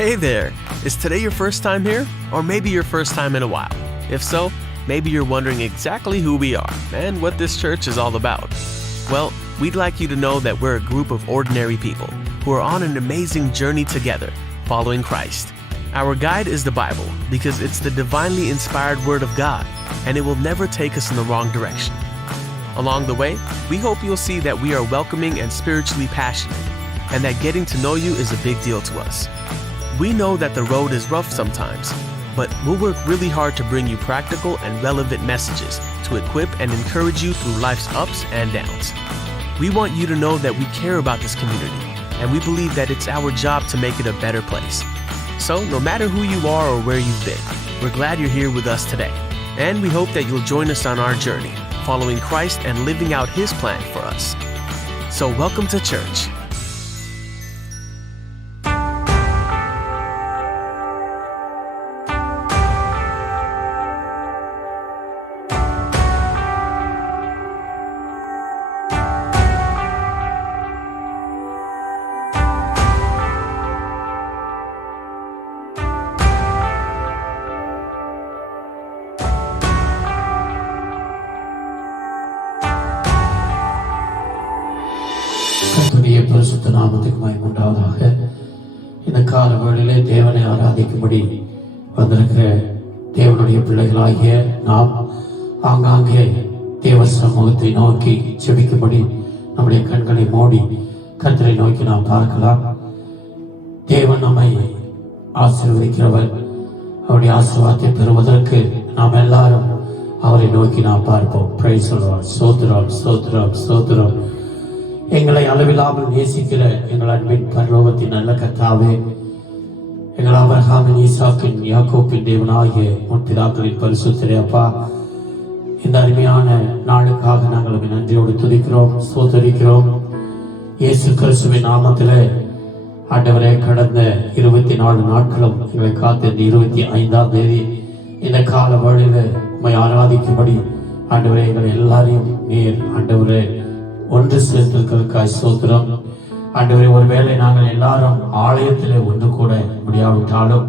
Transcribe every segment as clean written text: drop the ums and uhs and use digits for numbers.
Hey there! Is today your first time here? Or maybe your first time in a while? If so, maybe you're wondering exactly who we are and what this church is all about. Well, we'd like you to know that we're a group of ordinary people who are on an amazing journey together, following Christ. Our guide is the Bible because it's the divinely inspired Word of God, and it will never take us in the wrong direction. Along the way, we hope you'll see that we are welcoming and spiritually passionate, and that getting to know you is a big deal to us. We know that the road is rough sometimes, but we'll work really hard to bring you practical and relevant messages to equip and encourage you through life's ups and downs. We want you to know that we care about this community, and we believe that it's our job to make it a better place. So, no matter who you are or where you've been, we're glad you're here with us today. And we hope that you'll join us on our journey, following Christ and living out His plan for us. So, welcome to church. பரிசுத்த நாமத்துக்கு மகிமை உண்டாவதாக. இந்த கால வேளையிலே தேவனை ஆராதிக்கும்படி வந்திருக்கிற தேவனுடைய பிள்ளைகளாகிய நாம் ஆங்காங்கே தேவ சமூகத்தை நோக்கி செபிக்கும்படி நம்முடைய கண்களை மூடி கர்த்தரை நோக்கி நாம் பார்க்கலாம். தேவன் நம்மை ஆசீர்வதிக்கிறவர். அவருடைய ஆசீர்வாதத்தை பெறுவதற்கு நாம் எல்லாரும் அவரை நோக்கி நாம் பார்ப்போம். Praise the Lord. ஸ்தோத்திரம், ஸ்தோத்திரம், ஸ்தோத்திரம். எங்களை அளவில்லாமல் நேசிக்கிற எங்கள் அன்பின் பரலோகத்தின் நல்ல கர்த்தாவே, எங்கள் ஆபிரகாமின், ஈசாக்கின், யாக்கோபின் தேவனாகிய முற்பிதாக்களின் பரிசுத்தரே, அப்பா, இந்த அருமையான நாளுக்காக நாங்கள் நன்றியோடு துதிக்கிறோம், ஸ்தோத்திரிக்கிறோம். இயேசு கிறிஸ்துவின் நாமத்திலே ஆண்டவரே, கடந்த 24 நாட்களும் எங்களை காத்த இந்த 25ஆம் தேதி இந்த கால வேளையில உம்மை ஆராதிக்கும்படி ஆண்டவரே எங்களை எல்லாரையும் நீர் ஆண்டவரே ஒன்று சேர்த்திருக்கிறதுக்காய் ஸ்தோத்திரம். ஆண்டவரே, ஒருவேளை நாங்கள் எல்லாரும் ஆலயத்திலே ஒன்று கூட முடியாவிட்டாலும்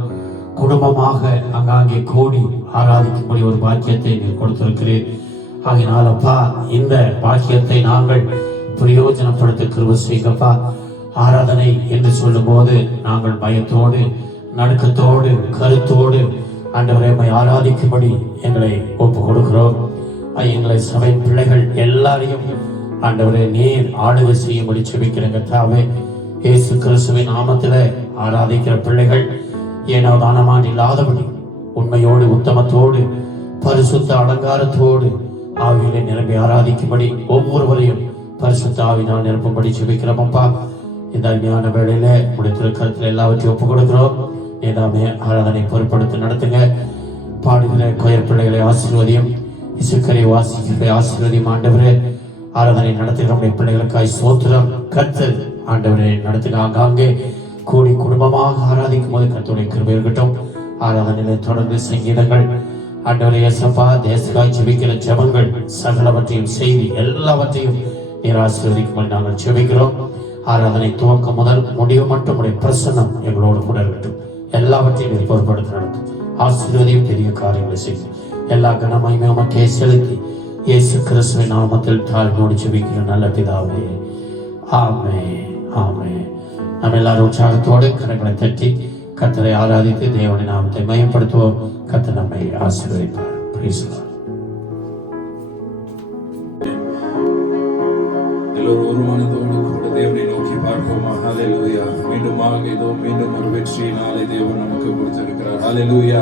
குடும்பமாக அங்காங்கே கூடி ஆராதிக்கும்படி ஒரு பாக்கியத்தை நீர் கொடுத்திருக்கிறீர். ஆகினால் அப்பா, இந்த பாக்கியத்தை நாங்கள் பிரயோஜனப்படுத்த கிருபை செய்யுங்கப்பா. ஆராதனை என்று சொல்லும் போது நாங்கள் பயத்தோடு, நடுக்கத்தோடு, கருத்தோடு ஆண்டவரை ஆராதிக்கும்படி எங்களை ஒப்பு கொடுக்கிறோம். எங்களை சபை பிள்ளைகள் எல்லாரையும் ஆண்டவரே நீர் ஆளுகை செய்யும்படி செபிக்கிறேன் கர்த்தாவே. இயேசு கிறிஸ்துவின் நாமத்திலே ஆராதிக்கிற பிள்ளைகள் ஏனோ தானமான் இல்லாதபடி உண்மையோடு, உத்தமத்தோடு, பரிசுத்த அலங்காரத்தோடு ஆவியிலே நிரம்பி ஆராதிக்கும்படி ஒவ்வொருவரையும் பரிசுத்த ஆவியினால் நிரப்பும்படி செபிக்கிறோம் அப்பா. இந்த அருமையான வேளையில முடித்திருக்கிறதுல எல்லாவற்றையும் ஒப்புக் கொடுக்கிறோம். ஏதாமே ஆராதனை பொறுப்படுத்தி நடத்துங்க. பாடுகிற கொயர் பிள்ளைகளை ஆசீர்வதியும், இசுக்கரை வாசிக்கிற ஆசீர்வதியும் ஆண்டவரே. ஆராதனை நடத்துகிற பிள்ளைகளுக்காய் ஸ்தோத்திரம். கர்த்தர் ஆண்டவரை நடத்துங்க. ஆங்காங்கே கூடி குடும்பமாக ஆராதிக்கும் போது கர்த்தருடைய கிருபை இருக்கட்டும். ஆராதனையில தொடர்ந்து சங்கீதங்கள் ஆண்டவரை இயேசப்பா, தேசக்காய் ஜெபிக்கிற ஜெபங்கள் சகலவற்றையும் செய்தி எல்லாவற்றையும் நீர் ஆசீர்வதிக்கும்படி நாங்கள் ஜெபிக்கிறோம். ஆராதனை துவக்கம் முதல் முடிவு மட்டும் உடைய பிரசன்னம் எங்களோடு கூட இருக்கட்டும். எல்லாவற்றையும் நீர் பொறுப்படுத்தி நடத்தும். ஆசீர்வதியும் பெரிய காரியங்களை செய்யும். எல்லா கனமையுமே உமக்கே செலுத்தி இயேசு கிறிஸ்துவின் நாமத்தில் தாழ்மையோடு ஜெபிக்கிற நல்ல பிதாவே, ஆமென், ஆமென். நாம் எல்லாரும் உற்சாகத்தோடு கரங்களை தட்டி கர்த்தரை ஆராதித்து தேவனுடைய நாமத்தை மகிமைப்படுத்துவோம். கர்த்தர் நம்மை ஆசீர்வதிப்பார். Praise the Lord. எல்லோரும் ஒரு மனதோடு கூட தேவனை நோக்கி பார்ப்போமா? ஹல்லேலூயா. மீண்டும் ஒரு வெற்றி நாளை தேவன் நமக்கு கொடுத்திருக்கிறார். ஹல்லேலூயா.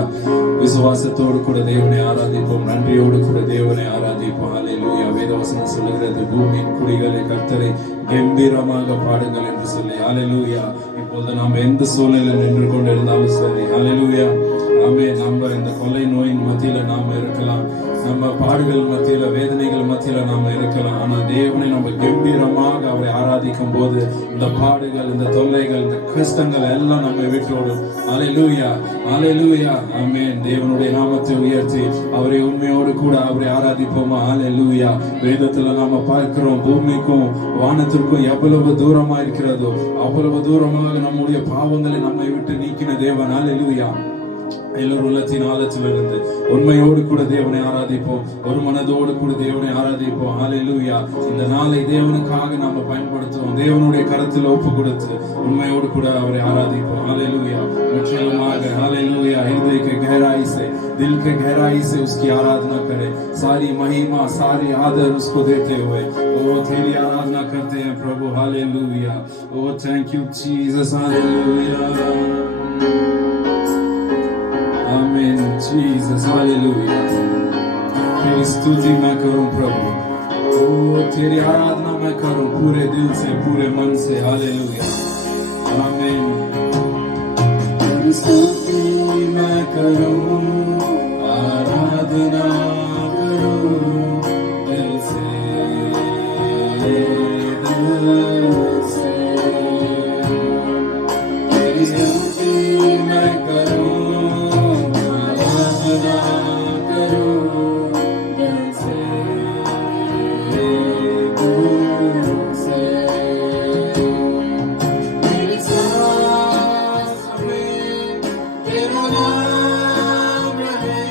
விசுவாசத்தோடு கூட தேவனை ஆராதிப்போம், நன்றியோடு கூட தேவனை ஆராதிப்போம். ஹல்லேலூயா. வேதவசனம் சொல்லுகிறது, பூமியின் குடிகளை கர்த்தரை கம்பீரமாக பாடுங்கள் என்று சொல்லி. ஹல்லேலூயா. இப்போது நாம் எந்த சூழ்நிலையில் நின்று கொண்டிருந்தாலும் சரி, ஹல்லேலூயா, ஆமே. நம்ம இந்த கொள்ளை நோயின் மத்தியில நாம இருக்கலாம், நம்ம பாடுகள் மத்தியில, வேதனைகள் மத்தியில நாம இருக்கலாம். ஆனா தேவனை நம்ம கம்பீரமாக அவரை ஆராதிக்கும் போது இந்த பாடுகள், இந்த தொல்லைகள், இந்த கஷ்டங்கள் எல்லாம் நம்மை விட்டோடும். அல்லேலூயா, அல்லேலூயா, ஆமென். தேவனுடைய நாமத்தை உயர்த்தி அவரை உண்மையோடு கூட அவரை ஆராதிப்போமா? அல்லேலூயா. வேதத்துல நாம பார்க்கிறோம், பூமிக்கும் வானத்திற்கும் எவ்வளவு தூரமா இருக்கிறதோ அவ்வளவு தூரமாக நம்முடைய பாவங்களை நம்மை விட்டு நீக்கின தேவன். அல்லேலூயா. எல்லோரும் உள்ளத்தின் ஆழத்திலிருந்து உண்மையோடு கூட தேவனை ஆராதிப்போம், ஒரு மனதோடு கூட தேவனை ஆராதிப்போம். ஹல்லேலூயா. இந்த நாளை தேவனுக்காக நாம பயன்படுத்துவோம், தேவனுடைய கரத்தில் ஒப்பு கொடுத்து உண்மையோடு கூட அவரை ஆராதிப்போம். ஹல்லேலூயா. मुझे हालेलुया, हृदय के गहराई से, दिल के गहराई से उसकी आराधना करें, सारी महिमा, सारी आदर उसको देते हुए ओ तेरी आराधना करते हैं प्रभु। Hallelujah. Oh thank you Jesus. Hallelujah, आमीन जीसस। हालेलुया। तेरी स्तुति मैं करूं प्रभु, ओ तेरी आराधना मैं करूं पूरे दिल से, पूरे मन से। हालेलुया, आमीन। स्तुति मैं करूं, आराधना करूं दिल से, दिल से। तेरी स्तुति मैं करूं, आराधना करूं दिल से, दिल से। मेरी सांस में तेरा नाम रहे,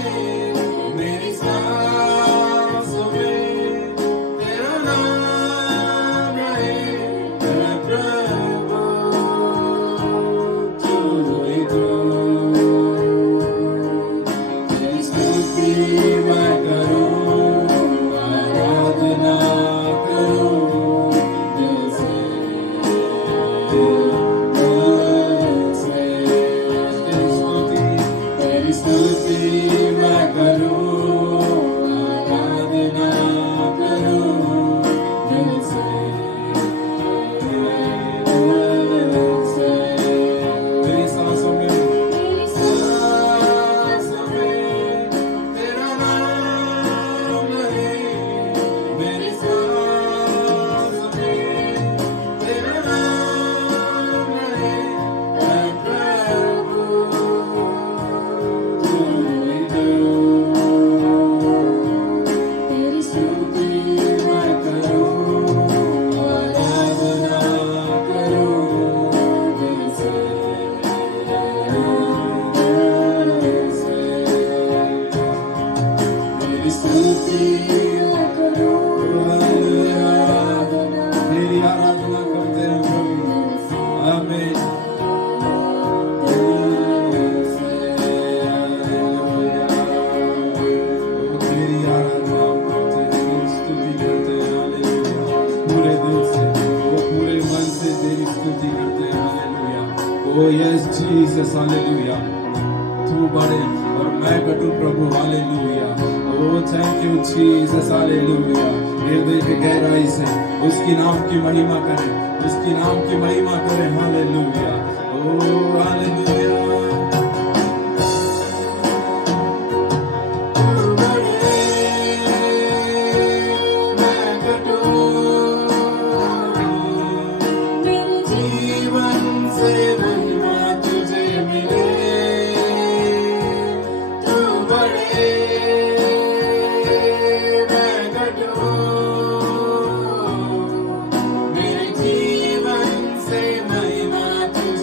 मेरी सांस में तेरा नाम रहे। मैं प्रभु तू ही तू। तेरी स्तुति मैं करूं, आराधना करूं दिल से, दिल से। तेरी स्तुति मैं करूं, आराधना करूं दिल से, दिल से। तेरी सांसों में तेरा नाम रहे, मेरी सांस में तेरा नाम रहे। मैं प्रभु तू ही तू। तेरी स्तुति मैं करूं, आराधना करूं दिल से, दिल से। तेरी स्तुति मैं करूं, आराधना, तेरी आराधना करते हैं प्रभु। आमीन। दिल से, हालेलुया। तेरी आराधना करते हैं, तेरी स्तुति करते हैं। हालेलुया। पूरे दिल से, वो पूरे मन से तेरी स्तुति करते हैं। Hallelujah. Oh yes Jesus. Hallelujah. तू बढ़े और मैं घटूं प्रभु। Hallelujah. Oh thank you Jesus. Hallelujah. हृदय के गहराई से उसकी नाम की महिमा करें, उसकी नाम की महिमा करें। हालेलुया। ओ हालेलुया। तू बढ़े, मैं घटूं, मेरे जीवन से महिमा तुझे मिले। तू बढ़े, मैं घटूं, मेरे जीवन से महिमा तुझे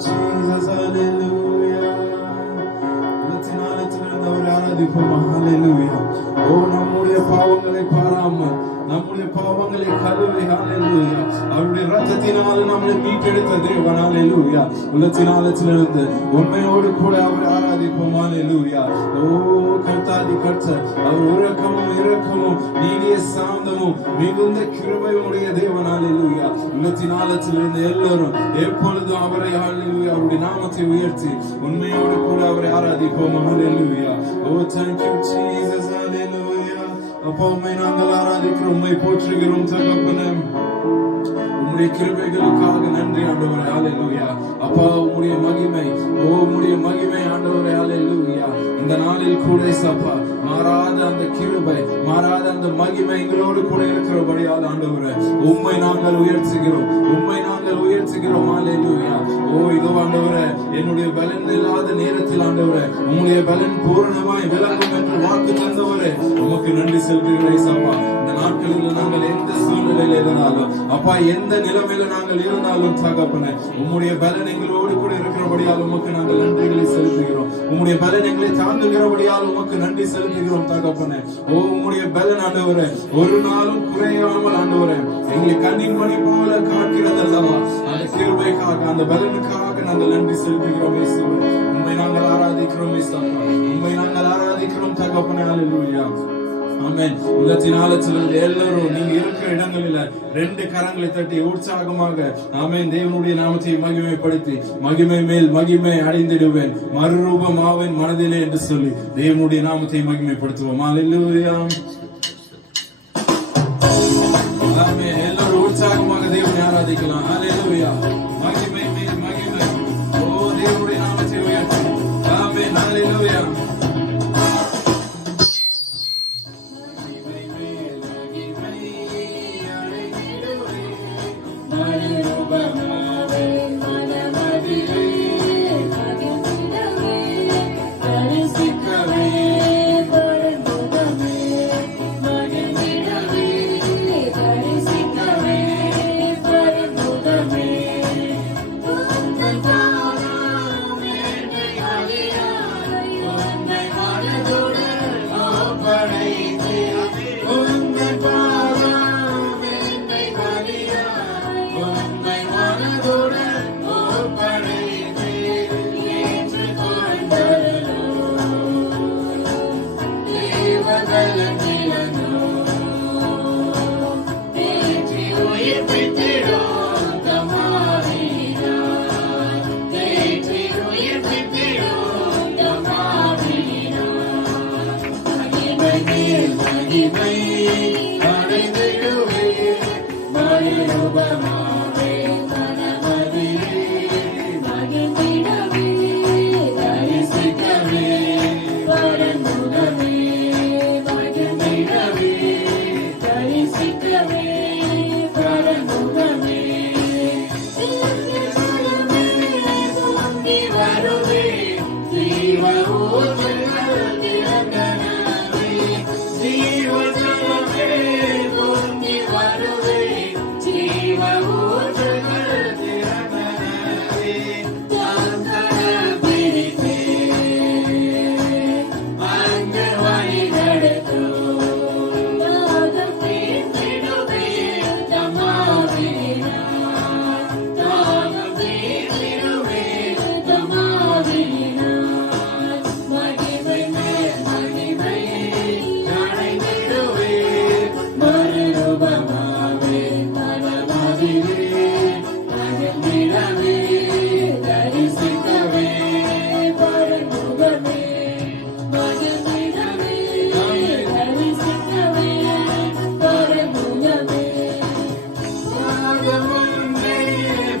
Jesus, hallelujah. உள்ளத்தினாலத்திலிருந்தவரை ஆராதிப்போமா, hallelujah. ஓ நம்முடைய பாவங்களை பாராமல் நம்முடைய பாவங்களை கழுவி, ஹalleluya, அவருடைய இரத்தத்தினால் நம்மை மீட்டெடுத்த தேவன், ஹalleluya. உள்ளத்தினாலத்திலிருந்து உண்மையோடு கூட அவரை ஆராதிப்போம், ஹalleluya. ஓ கர்த்தாதி கர்த்தர், அவர் இரக்கமும் நீடிய சாந்தமும் மிகுந்த கிருபையும் உடைய தேவன், ஹalleluya. உள்ளத்தினாலத்திலிருந்து எல்லாரும் எப்பொழுதும் அவரை, ஹalleluya, அவருடைய நாமத்தை உயர்த்தி உண்மையோடு கூட அவரை ஆராதிப்போம், ஹalleluya. ஓ thank you Jesus, hallelujah. அப்பா உம்மை நாங்கள் ஆராதிக்கிறோம், உம்மை போற்றுகிறோம் தகப்பனே. உம்முடைய கிருபைகளுக்காக நன்றி ஆண்டவரே, ஹalleluya. அப்பா உம்முடைய மகிமை, உம்முடைய மகிமை ஆண்டவரே, ஹalleluya. இந்த நாளில் கூட சப்பா மாறாத அந்த கிருபை, மாறாத அந்த மகிமை எங்களோடு கூட இருக்கிறபடியால் ஆண்டவரே உம்மை நாங்கள் உயர்த்துகிறோம், ஹalleluya. இதோ ஆண்டவரே என்னுடைய பலன் இல்லாத நேரத்தில் ஆண்டவரே உம்முடைய பலன் பூரணமாய் விளங்கும் என்று வாக்கு தந்தவரே உமக்கு நன்றி செலுத்துகிறேன் சப்பா. இந்த நாட்களில் நாங்கள் எந்த சூழ்நிலையில் இருந்தாலும் அப்பா, எந்த நிலைமையில நாங்கள் இருந்தாலும் தகப்பனே உம்முடைய பலன் எங்களோடு கூட இருக்கிறபடியால் உமக்கு நாங்கள் நன்றிகளை செலுத்துகிறோம். உம்முடைய பலன் எங்களை தாங்குகிறபடியால் உமக்கு நன்றி செலுத்துகிறோம் தகப்பனே. உம்முடைய பலன் ஆண்டவரே ஒரு நாளும் குறையாமல் ஆண்டவரே எங்களை கண்ணின் மணி போல காக்கிறதல்லவா, அந்த கிருபைக்காக அந்த பலனுக்காக நாங்கள் நன்றி செலுத்துகிறோம் இயேசுவே. உம்மை நாங்கள் ஆராதிக்கிறோம் இயேசுப்பா, உம்மை நாங்கள் ஆராதிக்கிறோம் தகப்பனே, ஹalleluya. ஆமென். உள்ளத்தினாலத்திலிருந்து எல்லாரும் நீங்க இருக்கிற இடங்களில ரெண்டு கரங்களை தட்டி உற்சாகமாக ஆமென் தேவனுடைய நாமத்தை மகிமைப்படுத்தி மகிமை மேல் மகிமை அடைந்திடுவேன், மறுரூபமாவேன் மனதிலே என்று சொல்லி தேவனுடைய நாமத்தை மகிமைப்படுத்துவோம், ஹalleluya. ஆமென். எல்லாரும் உற்சாகமாக தேவனை ஆராதிக்கலாம், ஹalleluya. மகிமை மேல் மகிமை, தேவனுடைய நாமத்தை உயர்த்தி ஆமென், ஹalleluya.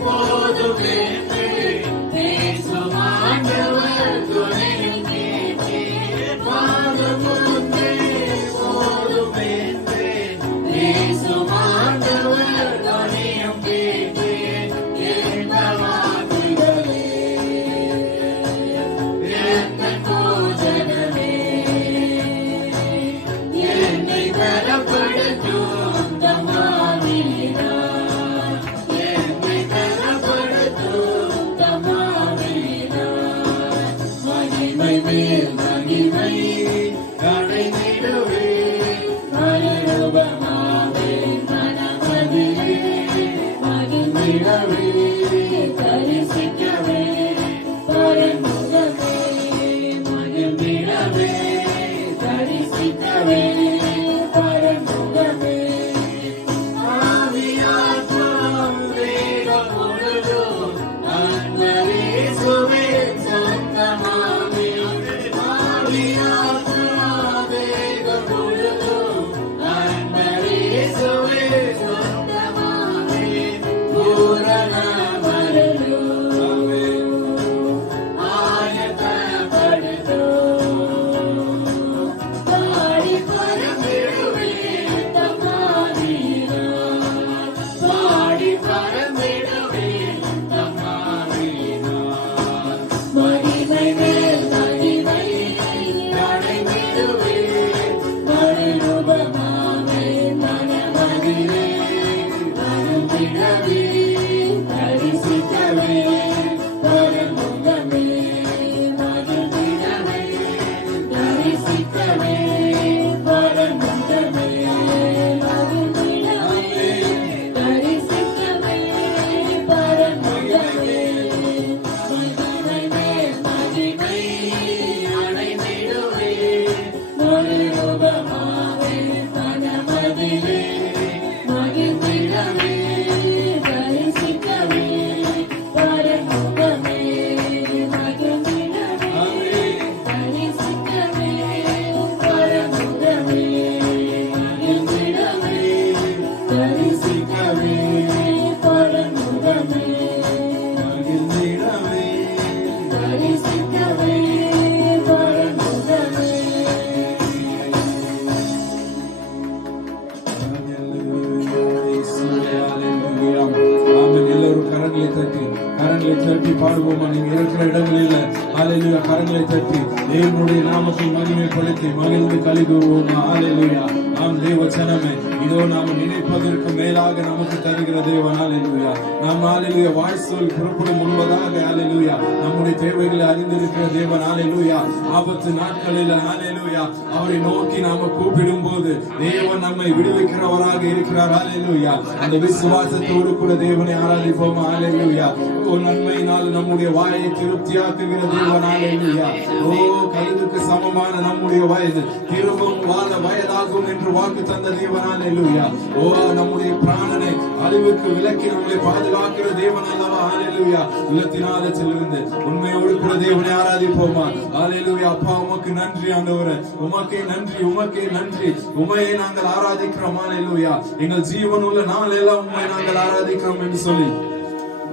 போதுமே பேசும் ஆண்டவர் இருக்கிற இடங்களில் ஹalleluya கரங்களை தட்டி தேவனுடைய நாமத்தை மகிமைப்படுத்தி மகிழ்ந்து களி கூறுவோம். ஹalleluya நாம் தேவ ஜனமே, இதோ நாம் நினைப்பதற்கு மேலாக நமக்கு தருகிற தேவன். ஹalleluya நாம் ஹalleluya வாய்ச்சொல் புறப்படும் முன்பதாக ஹalleluya நம்முடைய தேவைகளை அறிந்திருக்கிற தேவன். ஹalleluya ஆபத்து நாட்களில் ஹalleluya அவரை நோக்கி நாம கூப்பிடும் போது தேவன் நம்மை விடுவிக்கிறவராக இருக்கிறார். ஹalleluya அந்த விசுவாசத்தோடு கூட தேவனை ஆராதிப்போம். ஹalleluya ஓ நன்மையினால் நம்முடைய வாயை திருப்தியாக்குகிற தேவன். ஹalleluya ஓ கழுதுக்கு சமமான நம்முடைய வயது திரும்பவும் வாழ வயதாகும் என்று வாக்கு தந்த தேவன். ஹalleluya ஓ நம்முடைய பிராணனை அழிவுக்கு விலக்கி நம்மை பாதுகாக்கிற தேவன் அல்லவா. ஹalleluya உள்ளத்தினால செல்லுங்க உண்மையோடு கூட தேவனை ஆராதிப்போமா. ஹalleluya அப்பா உமக்கு நன்றி ஆண்டவரே, உமக்கே நன்றி, உமக்கே நன்றி. உமையை நாங்கள் ஆராதிக்கிறோம். ஹalleluya எங்கள் ஜீவன் உள்ள நாள் எல்லாம் உண்மை நாங்கள் ஆராதிக்கிறோம் என்று சொல்லி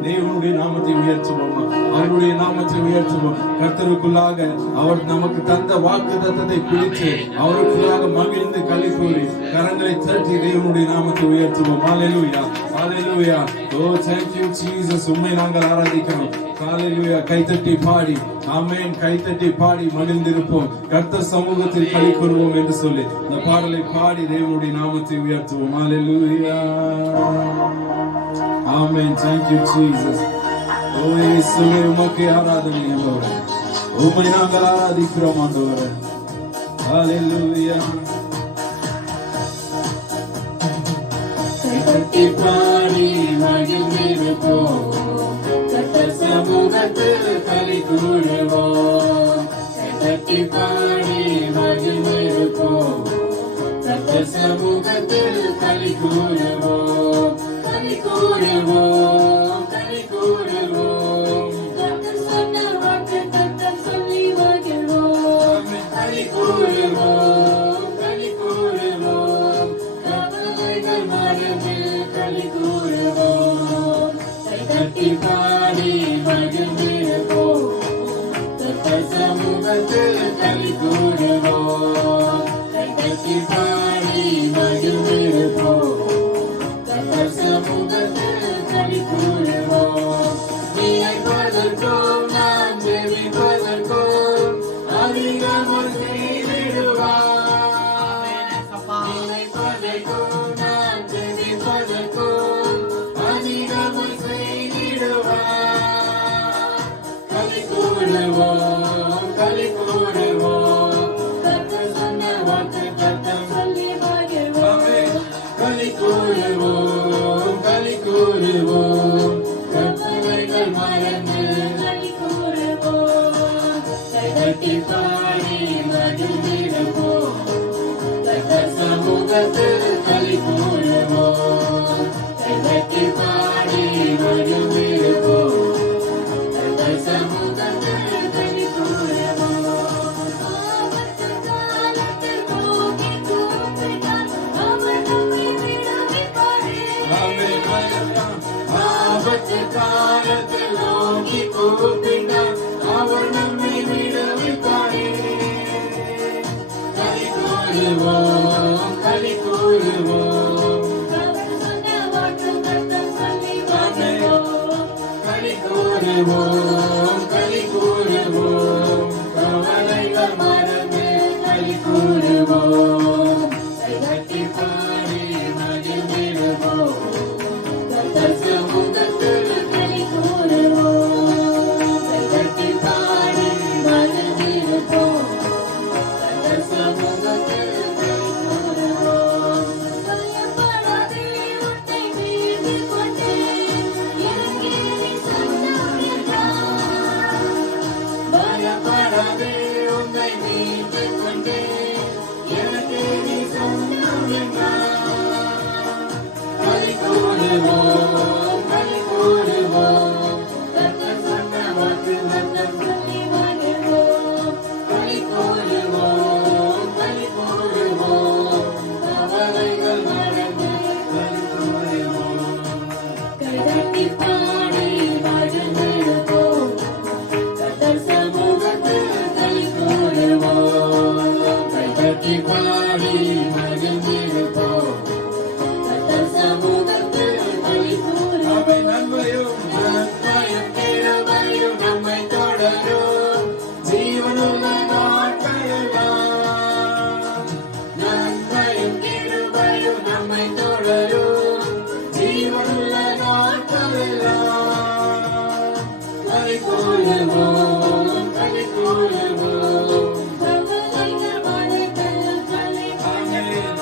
தேவனுடைய நாமத்தை உயர்த்துவோம், அவருடைய நாமத்தை உயர்த்துவோம். கர்த்தருக்குள்ளாக அவர் நமக்கு தந்த வாக்குத்தத்தத்தை பிடித்து அவருக்குள்ளாக மகிழ்ந்து களி கூறி கரங்களை தட்டி தேவனுடைய நாமத்தை உயர்த்துவோம். ஹalleluya ஹalleluya ஓ thank you Jesus. உம்மை நாங்கள் ஆராதிக்கிறோம். ஹalleluya கைத்தட்டி பாடி ஆமென், கைத்தட்டி பாடி மகிழ்ந்திருப்போம், கர்த்தர் சமூகத்தில் களி கூறுவோம் என்று சொல்லி இந்த பாடலை பாடி தேவனுடைய நாமத்தை உயர்த்துவோம். ஹalleluya ஆமென். thank you Jesus. ஓ இயேசுவே உமக்கு ஆராதனை ஆண்டவரே, உம்மை நாங்கள் ஆராதிக்கிறோம் ஆண்டவரே. ஹalleluya கைத்தட்டி பாடி மகிழ்ந்திருப்போம், கர்த்தர் சமூகத்தில் களி கூறுவோம். கைத்தட்டி பாடி மகிழ்ந்திருப்போம், கர்த்தர் சமூகத்தில் களி கூறுவோம். களி கூறுவோம், களி கூறுவோம். கர்த்தர் சொன்ன வாக்கு கர்த்தர் சொல்லி மகிழ்வோம். களி கூறுவோம், களி கூறுவோம். கவலைகள் மறந்து களி கூறுவோம். கைதட்டி பாடி மகிழ்ந்திருப்போம், கர்த்தர் சமூகத்தில் களி கூறுவோம். கைதட்டி பாடி மகிழ்ந்திருப்போம், கர்த்தர் சமூகத்தில் களி கூறுவோம். நினைப்பதற்கும் நாம் ஜெபிப்பதற்கும் அதிகமாக செய்திடுவார். நினைப்பதற்கும் நாம் ஜெபிப்பதற்கும் அதிகமாக செய்திடுவார். களி கூறுவோம், களி கூறுவோம். கர்த்தர் சொன்ன வாக்கு கர்த்தர் சொல்லி மகிழ்வோம். களி கூறுவோம், களி கூறுவோம். கற்பனைகள் மறந்து களி கூறுவோம். கைதட்டி பாடி மகிழ்ந்திருப்போம், கர்த்தர் சமூகத்தில் களி கூறுவோம். கைதட்டி பாடி மகிழ்ந்திருப்போம், கர்த்தர் சமூகத்தில் களி கூறுவோம். ஆபத்து காலத்தில் நோக்கி கூப்பிட்டால் அவர் நம்மை விடுவிப்பாரே. ஆபத்து காலத்தில் நோக்கி கூப்பிட்டால் அவர் நம்மை விடுவிப்பாரே. களி கூறுவோம், களி கூறுவோம். அவர் சொன்ன வாக்கு கர்த்தர் சொல்லி மகிழ்வோம். களி கூறுவோம், கூறுவோம், களி கூறுவோம். கவலைகள் மறைத்தல் களி ஆமென்.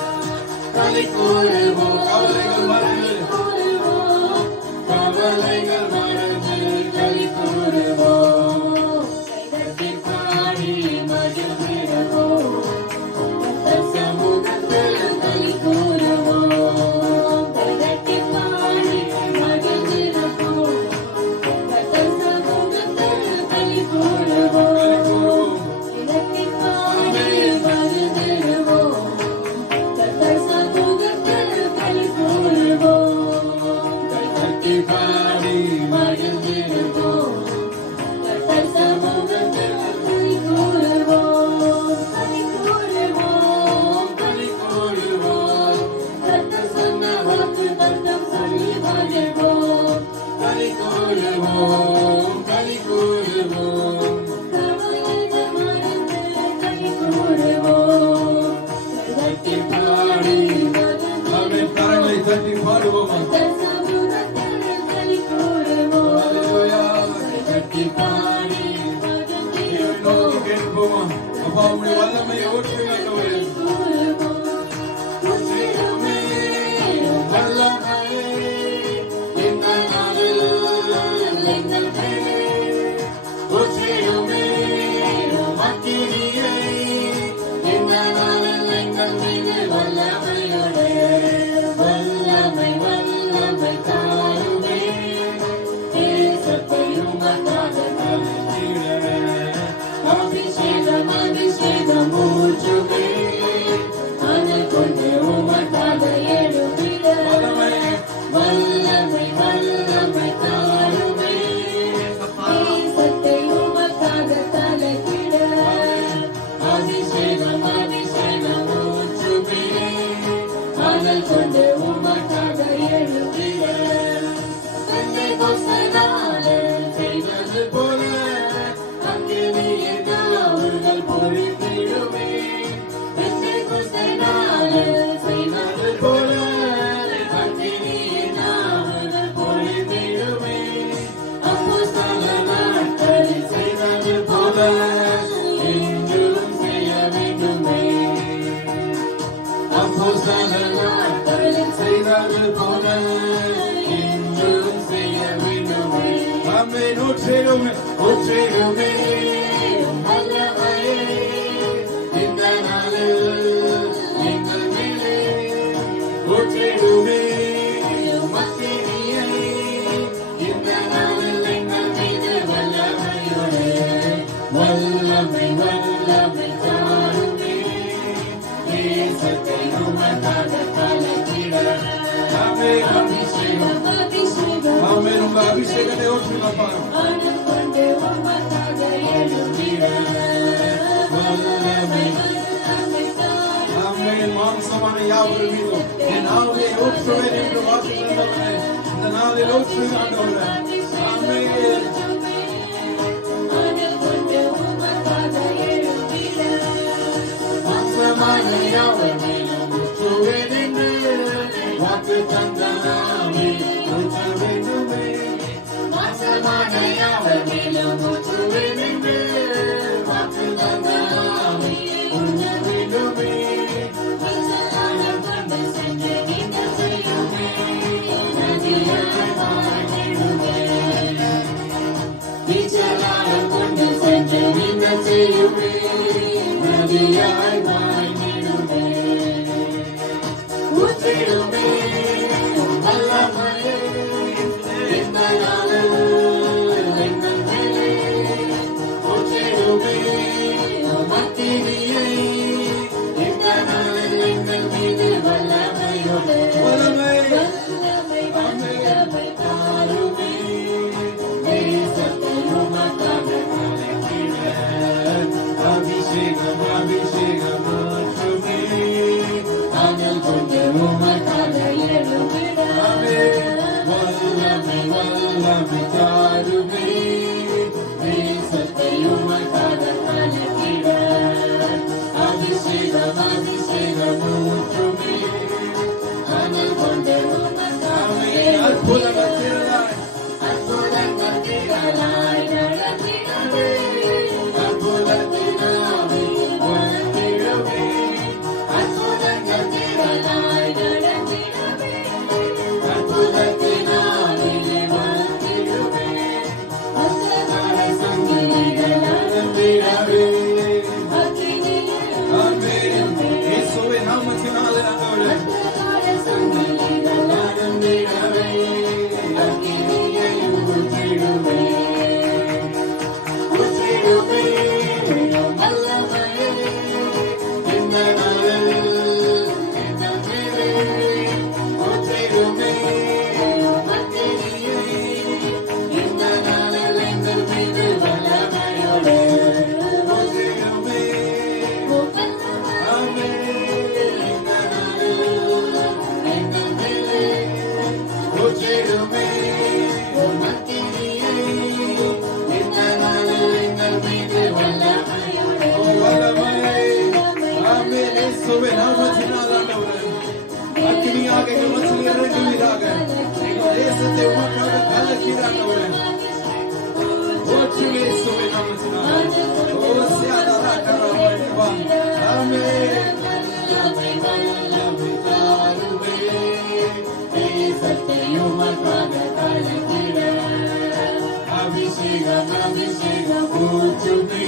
களி கூறுவோம், கவலைகள் மறந்து, கூறுவோம். கவலைகள் மறந்து களி கூறுவோம். கைதட்டி பாடி மகிழ்ந்திடுவோம். கர்த்தர் சமூகத்தில் களி கூறுவோம். கைதட்டி பாடி மகிழ்ந்திடுவோம். கர்த்தர் சமூகத்தில் களி கூறுவோம். கைதட்டி பாடி மகிழ்ந்திடுவோம். கர்த்தர் சமூகத்தில் களி கூறுவோம். கைதட்டி பாடி மகிழ்ந்திடுவோம். கர்த்தர் சமூகத்தில் களி கூறுவோம். களி கூறுவோம். களி கூறுவோம், கர்த்தர் சொன்ன வாக்கு தத்தம் சொல்லி மகிழ்வோம். களி கூறுவோம், களி கூறுவோம். கவலைகள் மறந்து களி கூறுவோம். கைதட்டி பாடி ஆமென். கரங்களை தட்டி பாடுவோமா? கர்த்தர் சமூகத்தில் களி கூறுவோம். அல்லேலூயா. கைதட்டி பாடி தேவனை நோக்கி கேட்போமா? அப்பா, உம்முடைய வல்லமையை ஊற்றுங்க ஆண்டவரே. ஊற்றிடுமே வல்லமையை இந்த நாளில் எங்கள் மேலே. ஊற்றிடுமே அக்கினியை இந்த நாளில் எங்கள் மீது வல்லமையோடே. வல்லமை வல்லமை தாருமே. தேசத்தை உமக்காக கலங்கிடவே. அபிஷேகம் அபிஷேகம் ஊற்றுமே. அதை கொண்டு உமக்காக எழுதிட. வல்லமையை வல்லமை வல்லமை தாருமே. தேசத்தை உமக்காக கலக்கிட. அபிஷேகம் அபிஷேகம் ஊற்றுமே. அதை கொண்டு உமக்காக எழுதிட. பெந்தைக்கோஸ்து நாளில் செய்தது போல அக்கினியை நாவுகள் பொழிந்திடுமே. பெந்தைக்கோஸ்து நாளில் செய்தது போல அக்கினியை நாவுகள் பொழிந்திடுமே. அப்போஸ்தலர் நாட்களில் செய்தது போல இன்றும் செய்ய வேண்டுமே. அப்போஸ்தலர் நாட்களில் செய்தது போல இன்றும் செய்ய வேண்டுமே. ஆமென். ஊற்றிடுமே, ஊற்றிடுமே வல்லமையே இந்த நாளில் எங்கள் மேலே. ஊற்றிடுமே அக்கினியை இந்த நாளில் எங்கள் மீது வல்லமையோடே. வல்லமை வல்லமை தாருமே. தேசத்தை உமக்காக கலக்கிட. ஆமென். அபிஷேகம் அபிஷேகம் ஆமென். உங்க அபிஷேகத்தை ஊற்றுங்கப்பா. ஆனம் கொண்டு உமக்காக எழுதிட. வல்லமை வல்லமை தாருமே. ஆமென். மாம்சமான யாவரும் மீதும் என் ஆவியை ஊற்றுவேன் என்று வாக்கு தந்தவரே, இந்த நாளில் ஊற்றுங்க ஆண்டவரே. ஆமென். ஆனம் கொண்டு உமக்காக எழுதிட. மாம்சமான யாவர் மேலும் ஊற்றுவேன் என்று வாக்கு தந்த நாமே ஊற்ற வேண்டுமே. மாசமான யாவர் மேலும் ஊற்றுவேன் என்று வாக்கு தந்த நாமே ஊற்ற வேண்டுமே. விசலாலம் கொண்டு சென்று நீங்கள் செய்யுமே. நதியாய் வாழ்ந்திடுமே. விசலாலம் கொண்டு சென்று நீங்கள் செய்யுமே. நதியாய் வாழ்ந்திடுமே. ஊற்றிடுமே வல்லமையே இந்த நாளில் எங்கள் மேலே. ஊற்றிடுமே அக்கினியை இந்த நாளில் எங்கள் மீது வல்லமையோடு. வல்லமை. வல்லமை வல்லமை தாருமே. தேசத்தை உமக்காக கலக்கிட. அபிஷேகம் ஊற்றுமே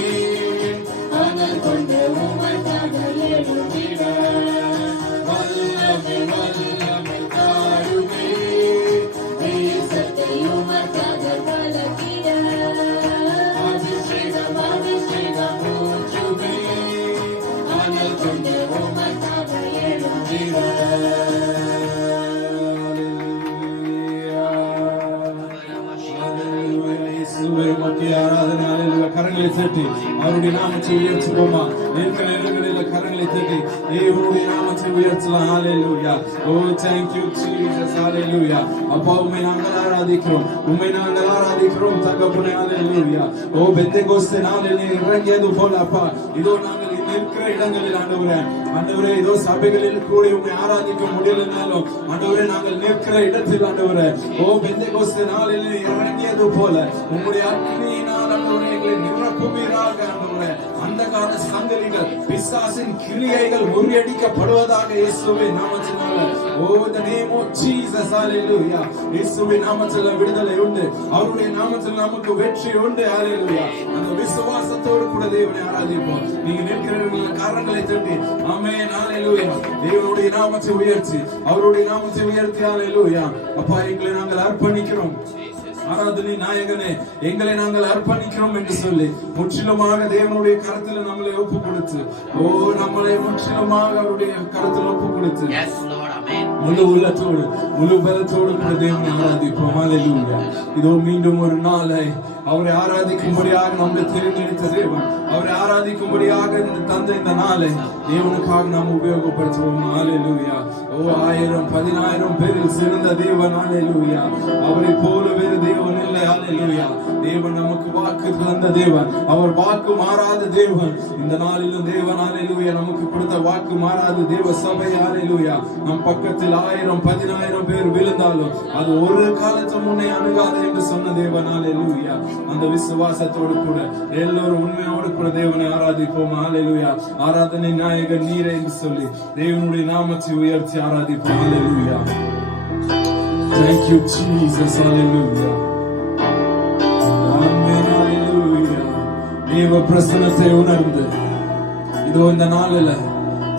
அனல் கொண்டு உமக்காக எழுந்திட வல்லமை வல்லமை தாருமே தேசத்தை உமக்காக கலக்கிட அபிஷேகம் அபிஷேகம் ஊற்றுமே அனல் கொண்டு உமக்காக எழுந்திட கரங்களை தட்டி அவருடைய நாமத்தை உயர்த்துவோமா இருக்கிற இடங்களில் கரங்களை தட்டி தேவனுடைய நாமத்தை உயர்த்தலாம் ஹalleluya ஓ thank you Jesus hallelujah அப்பா உம்மை நாங்கள் ஆராதிக்கிறோம் தகப்பனே ஹalleluya ஓ பெந்தெகோஸ்தே நாளிலே இறங்கியது போல அப்பா இதோ நாங்கள் இருக்கிற இடங்களில் ஆண்டவரே இதோ சபைகளில் கூட உம்மை ஆராதிக்க முடியலனாலும் ஆண்டவரே நாங்கள் நிற்கிற இடத்தில் ஆண்டவரே ஓ பெந்தெகோஸ்தே நாளிலே இறங்கியது போல உம்முடைய அக்கினியினால் ஆண்டவரே எங்களை நிரப்புவீராக ஆண்டவரே அந்தகார சங்கலிகள் பிசாசின் கிரியைகள் முறியடிக்கப்படுவதாக இயேசுவின் நாமத்தினால ஓ the name of Jesus hallelujah இயேசுவின் நாமத்தில் விடுதலை உண்டு அவருடைய நாமத்தில் நமக்கு வெற்றி உண்டு hallelujah அந்த விசுவாசத்தோடு கூட தேவனை ஆராதிப்போம் நீங்க நிற்கிறவர்கள் கரங்களை தட்டி ஆமென் hallelujah தேவனுடைய நாமத்தை உயர்த்தி அவருடைய நாமத்தை உயர்த்தி hallelujah அப்பா எங்களை நாங்கள் அர்ப்பணிக்கிறோம் ஆராதனை நாயகனே எங்களை நாங்கள் அர்ப்பணிக்கிறோம் என்று சொல்லி முற்றிலுமாக தேவனுடைய கரத்தில் நம்மளை ஒப்பு கொடுத்து நம்மளை முற்றிலுமாக அவருடைய கரத்தில் ஒப்பு கொடுத்து முழு உள்ளத்தோடு முழு பலத்தோடு கூட தேவனை ஆராதிப்போம் ஹalleluya இதோ மீண்டும் ஒரு நாளை அவரை ஆராதிக்கும்படியாக நம்மை தேர்ந்தெடுத்த தேவன் அவரை ஆராதிக்கும்படியாக தந்த இந்த நாளை தேவனுக்காக நாம் உபயோகப்படுத்துவோம் ஹalleluya ஓ 1000-10,000 பேரில் சிறந்த தேவன் ஹalleluya அவரை போல வேறு தேவன் இல்லை ஹalleluya தேவன் நமக்கு வாக்கு தந்த தேவன் அவர் வாக்கு மாறாத தேவன் இந்த நாளிலும் தேவன் ஹalleluya நமக்கு கொடுத்த வாக்கு மாறாத தேவ சபை ஹalleluya நம் பக்கத்தில் 1000-10,000 பேர் விழுந்தாலும் அது ஒரு காலத்தும் முன்னே அணுகாது என்று சொன்ன தேவன் ஹalleluya அந்த விசுவாசத்தோடு கூட எல்லோரும் உண்மையோடு கூட தேவனை ஆராதிப்போம் ஹalleluya ஆராதனை நாயகன் நீரே என்று சொல்லி தேவனுடைய நாமத்தை உயர்த்தி ஆராதிப்போம் ஹalleluya thank you Jesus hallelujah amen hallelujah தேவ பிரசன்னத்தை உணர்ந்து இதோ இந்த நாளில்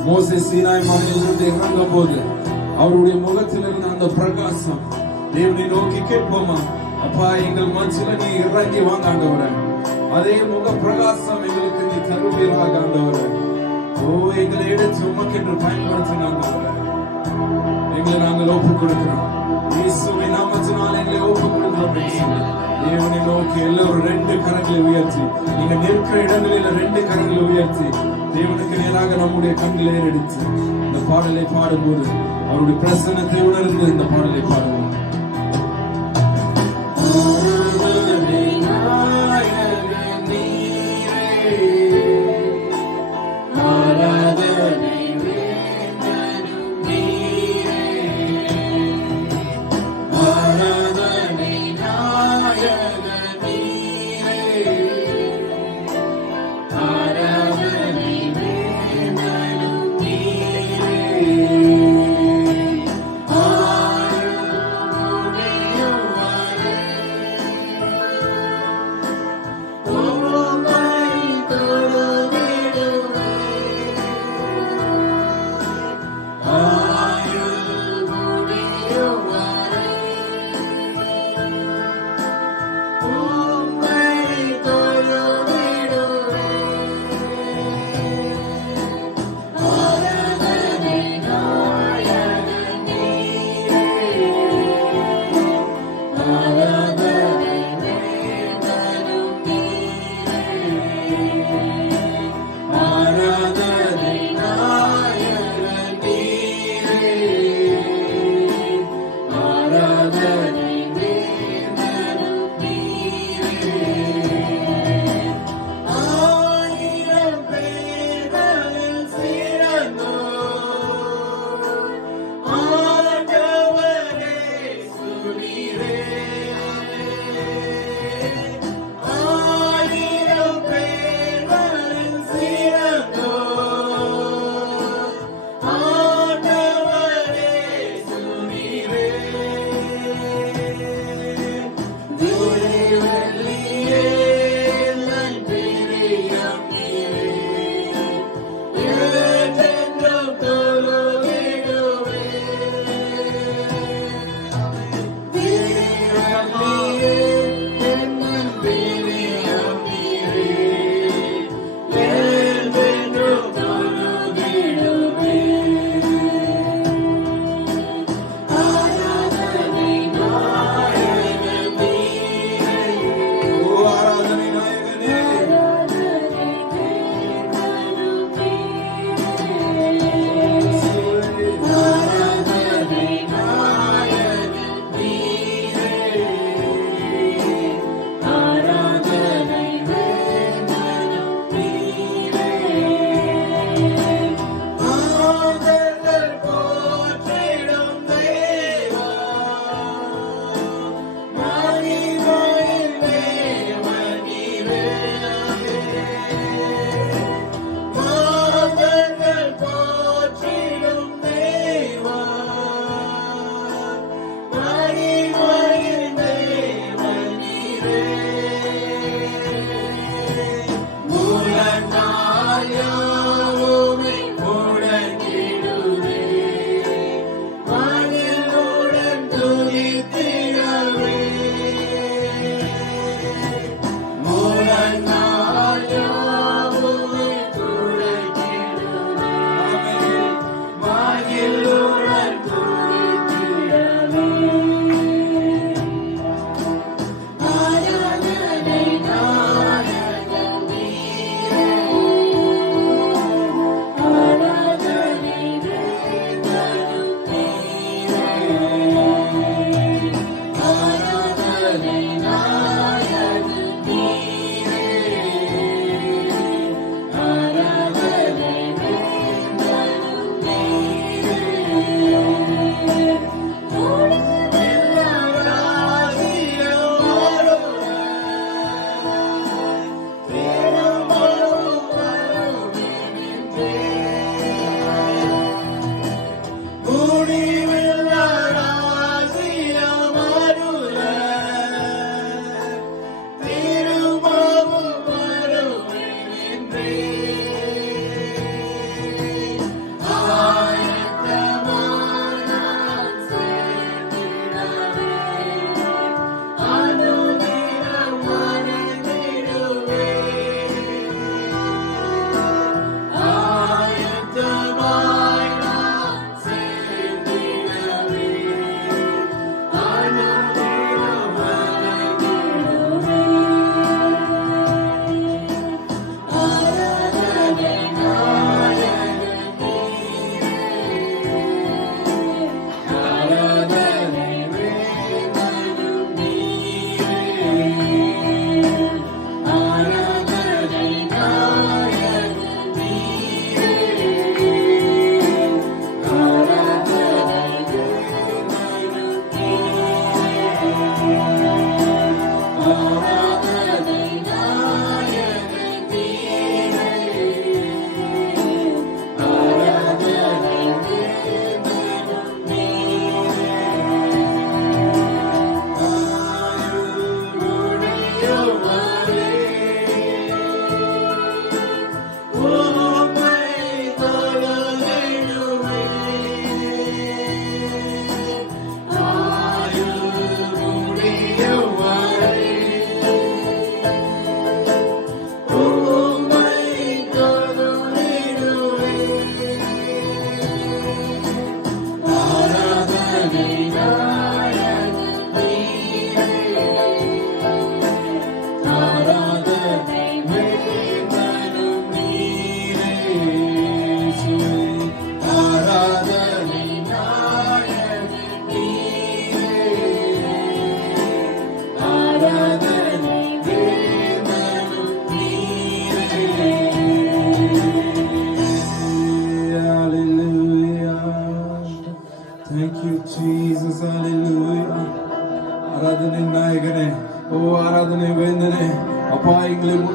மோசே சீனாய் மலையிலிருந்து இறங்கும் போது அவருடைய முகத்தில் இருந்த அந்த பிரகாசம் தேவனை நோக்கி கேட்போமா அப்பா எங்கள் மனசுல நீ இறங்கி வாங்க ஆண்டவரே அதே முக பிரகாசம் எங்களுக்கு நீ தருவீராக ஆண்டவரே ஓ எங்களை எடுத்து உமக்கென்று பயன்படுத்தின ஆண்டவரே எங்களை நாங்கள் ஒப்புக் கொடுக்கிறோம் இயேசுவின் நாமத்தினால் எங்களை ஒப்புக் கொடுக்கிறோம் தேவனை நோக்கி எல்லோரும் 2 கரங்களை உயர்த்தி நீங்க நிற்கிற இடங்களில் 2 கரங்களை உயர்த்தி தேவனுக்கு நேராக நம்முடைய கண்களை ஏறெடுத்து இந்த பாடலை பாடும்போது அவருடைய பிரசன்னத்தை உணர்ந்து இந்த பாடலை பாடுவோம்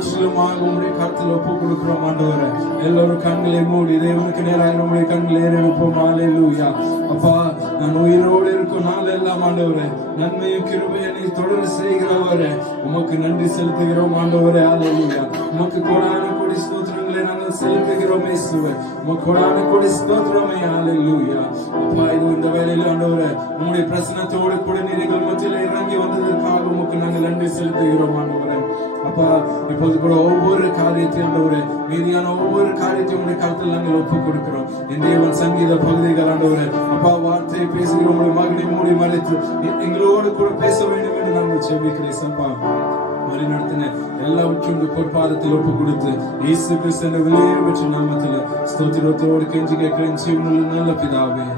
முற்றிலுமாக உங்களுடைய கருத்தில் ஒப்பு கொடுக்கிறோம் ஆண்டவரே. எல்லோரும் கண்களை மூடி தேவனுக்கு நேராக நம்முடைய கண்களை ஏறெடுப்போம். ஹல்லேலூயா. அப்பா, நான் உயிரோடு இருக்கும் நாள் எல்லாம் ஆண்டவரே நன்மையும் கிருபையை தொடர செய்கிறவரே உமக்கு நன்றி செலுத்துகிறோம் ஆண்டவரே. ஹல்லேலூயா. உமக்கு கோடான கோடி ஸ்தோத்திரங்களை நாங்கள் செலுத்துகிறோம் இயேசுவே. உமக்கு கோடான கோடி ஸ்தோத்திரமே. ஹல்லேலூயா. அப்பா, இது இந்த வேளையில ஆண்டவரே உங்களுடைய பிரசன்னத்தோடு கூட நீர்கள் மத்தியில் இறங்கி வந்ததற்காக உமக்கு நாங்கள் நன்றி செலுத்துகிறோம் ஆண்டவரே. அப்பா, இப்போது கூட ஒவ்வொரு காரியத்தையும் ஆண்டவரே மீதியான ஒவ்வொரு காரியத்தையும் உங்களுடைய கருத்தில் நாங்கள் ஒப்புக் கொடுக்கிறோம். என் தேவன் சங்கீத பகுதிகள் ஆண்டவரே அப்பா வார்த்தையை பேசுகிற உங்களுடைய மகனை மூடி மறைத்து எங்களோடு கூட பேச வேண்டும் என்று நாங்கள் செபிக்கிறேன். சப்பா, வழி நடத்தின எல்லாவற்றும் பொற்பாதத்தில் ஒப்பு கொடுத்து இயேசு கிறிஸ்து வெளியே பெற்ற நாமத்தில் ஸ்தோத்திரத்தோடு கெஞ்சி கேட்கிறேன் ஜீவனுள்ள நல்ல பிதாவே.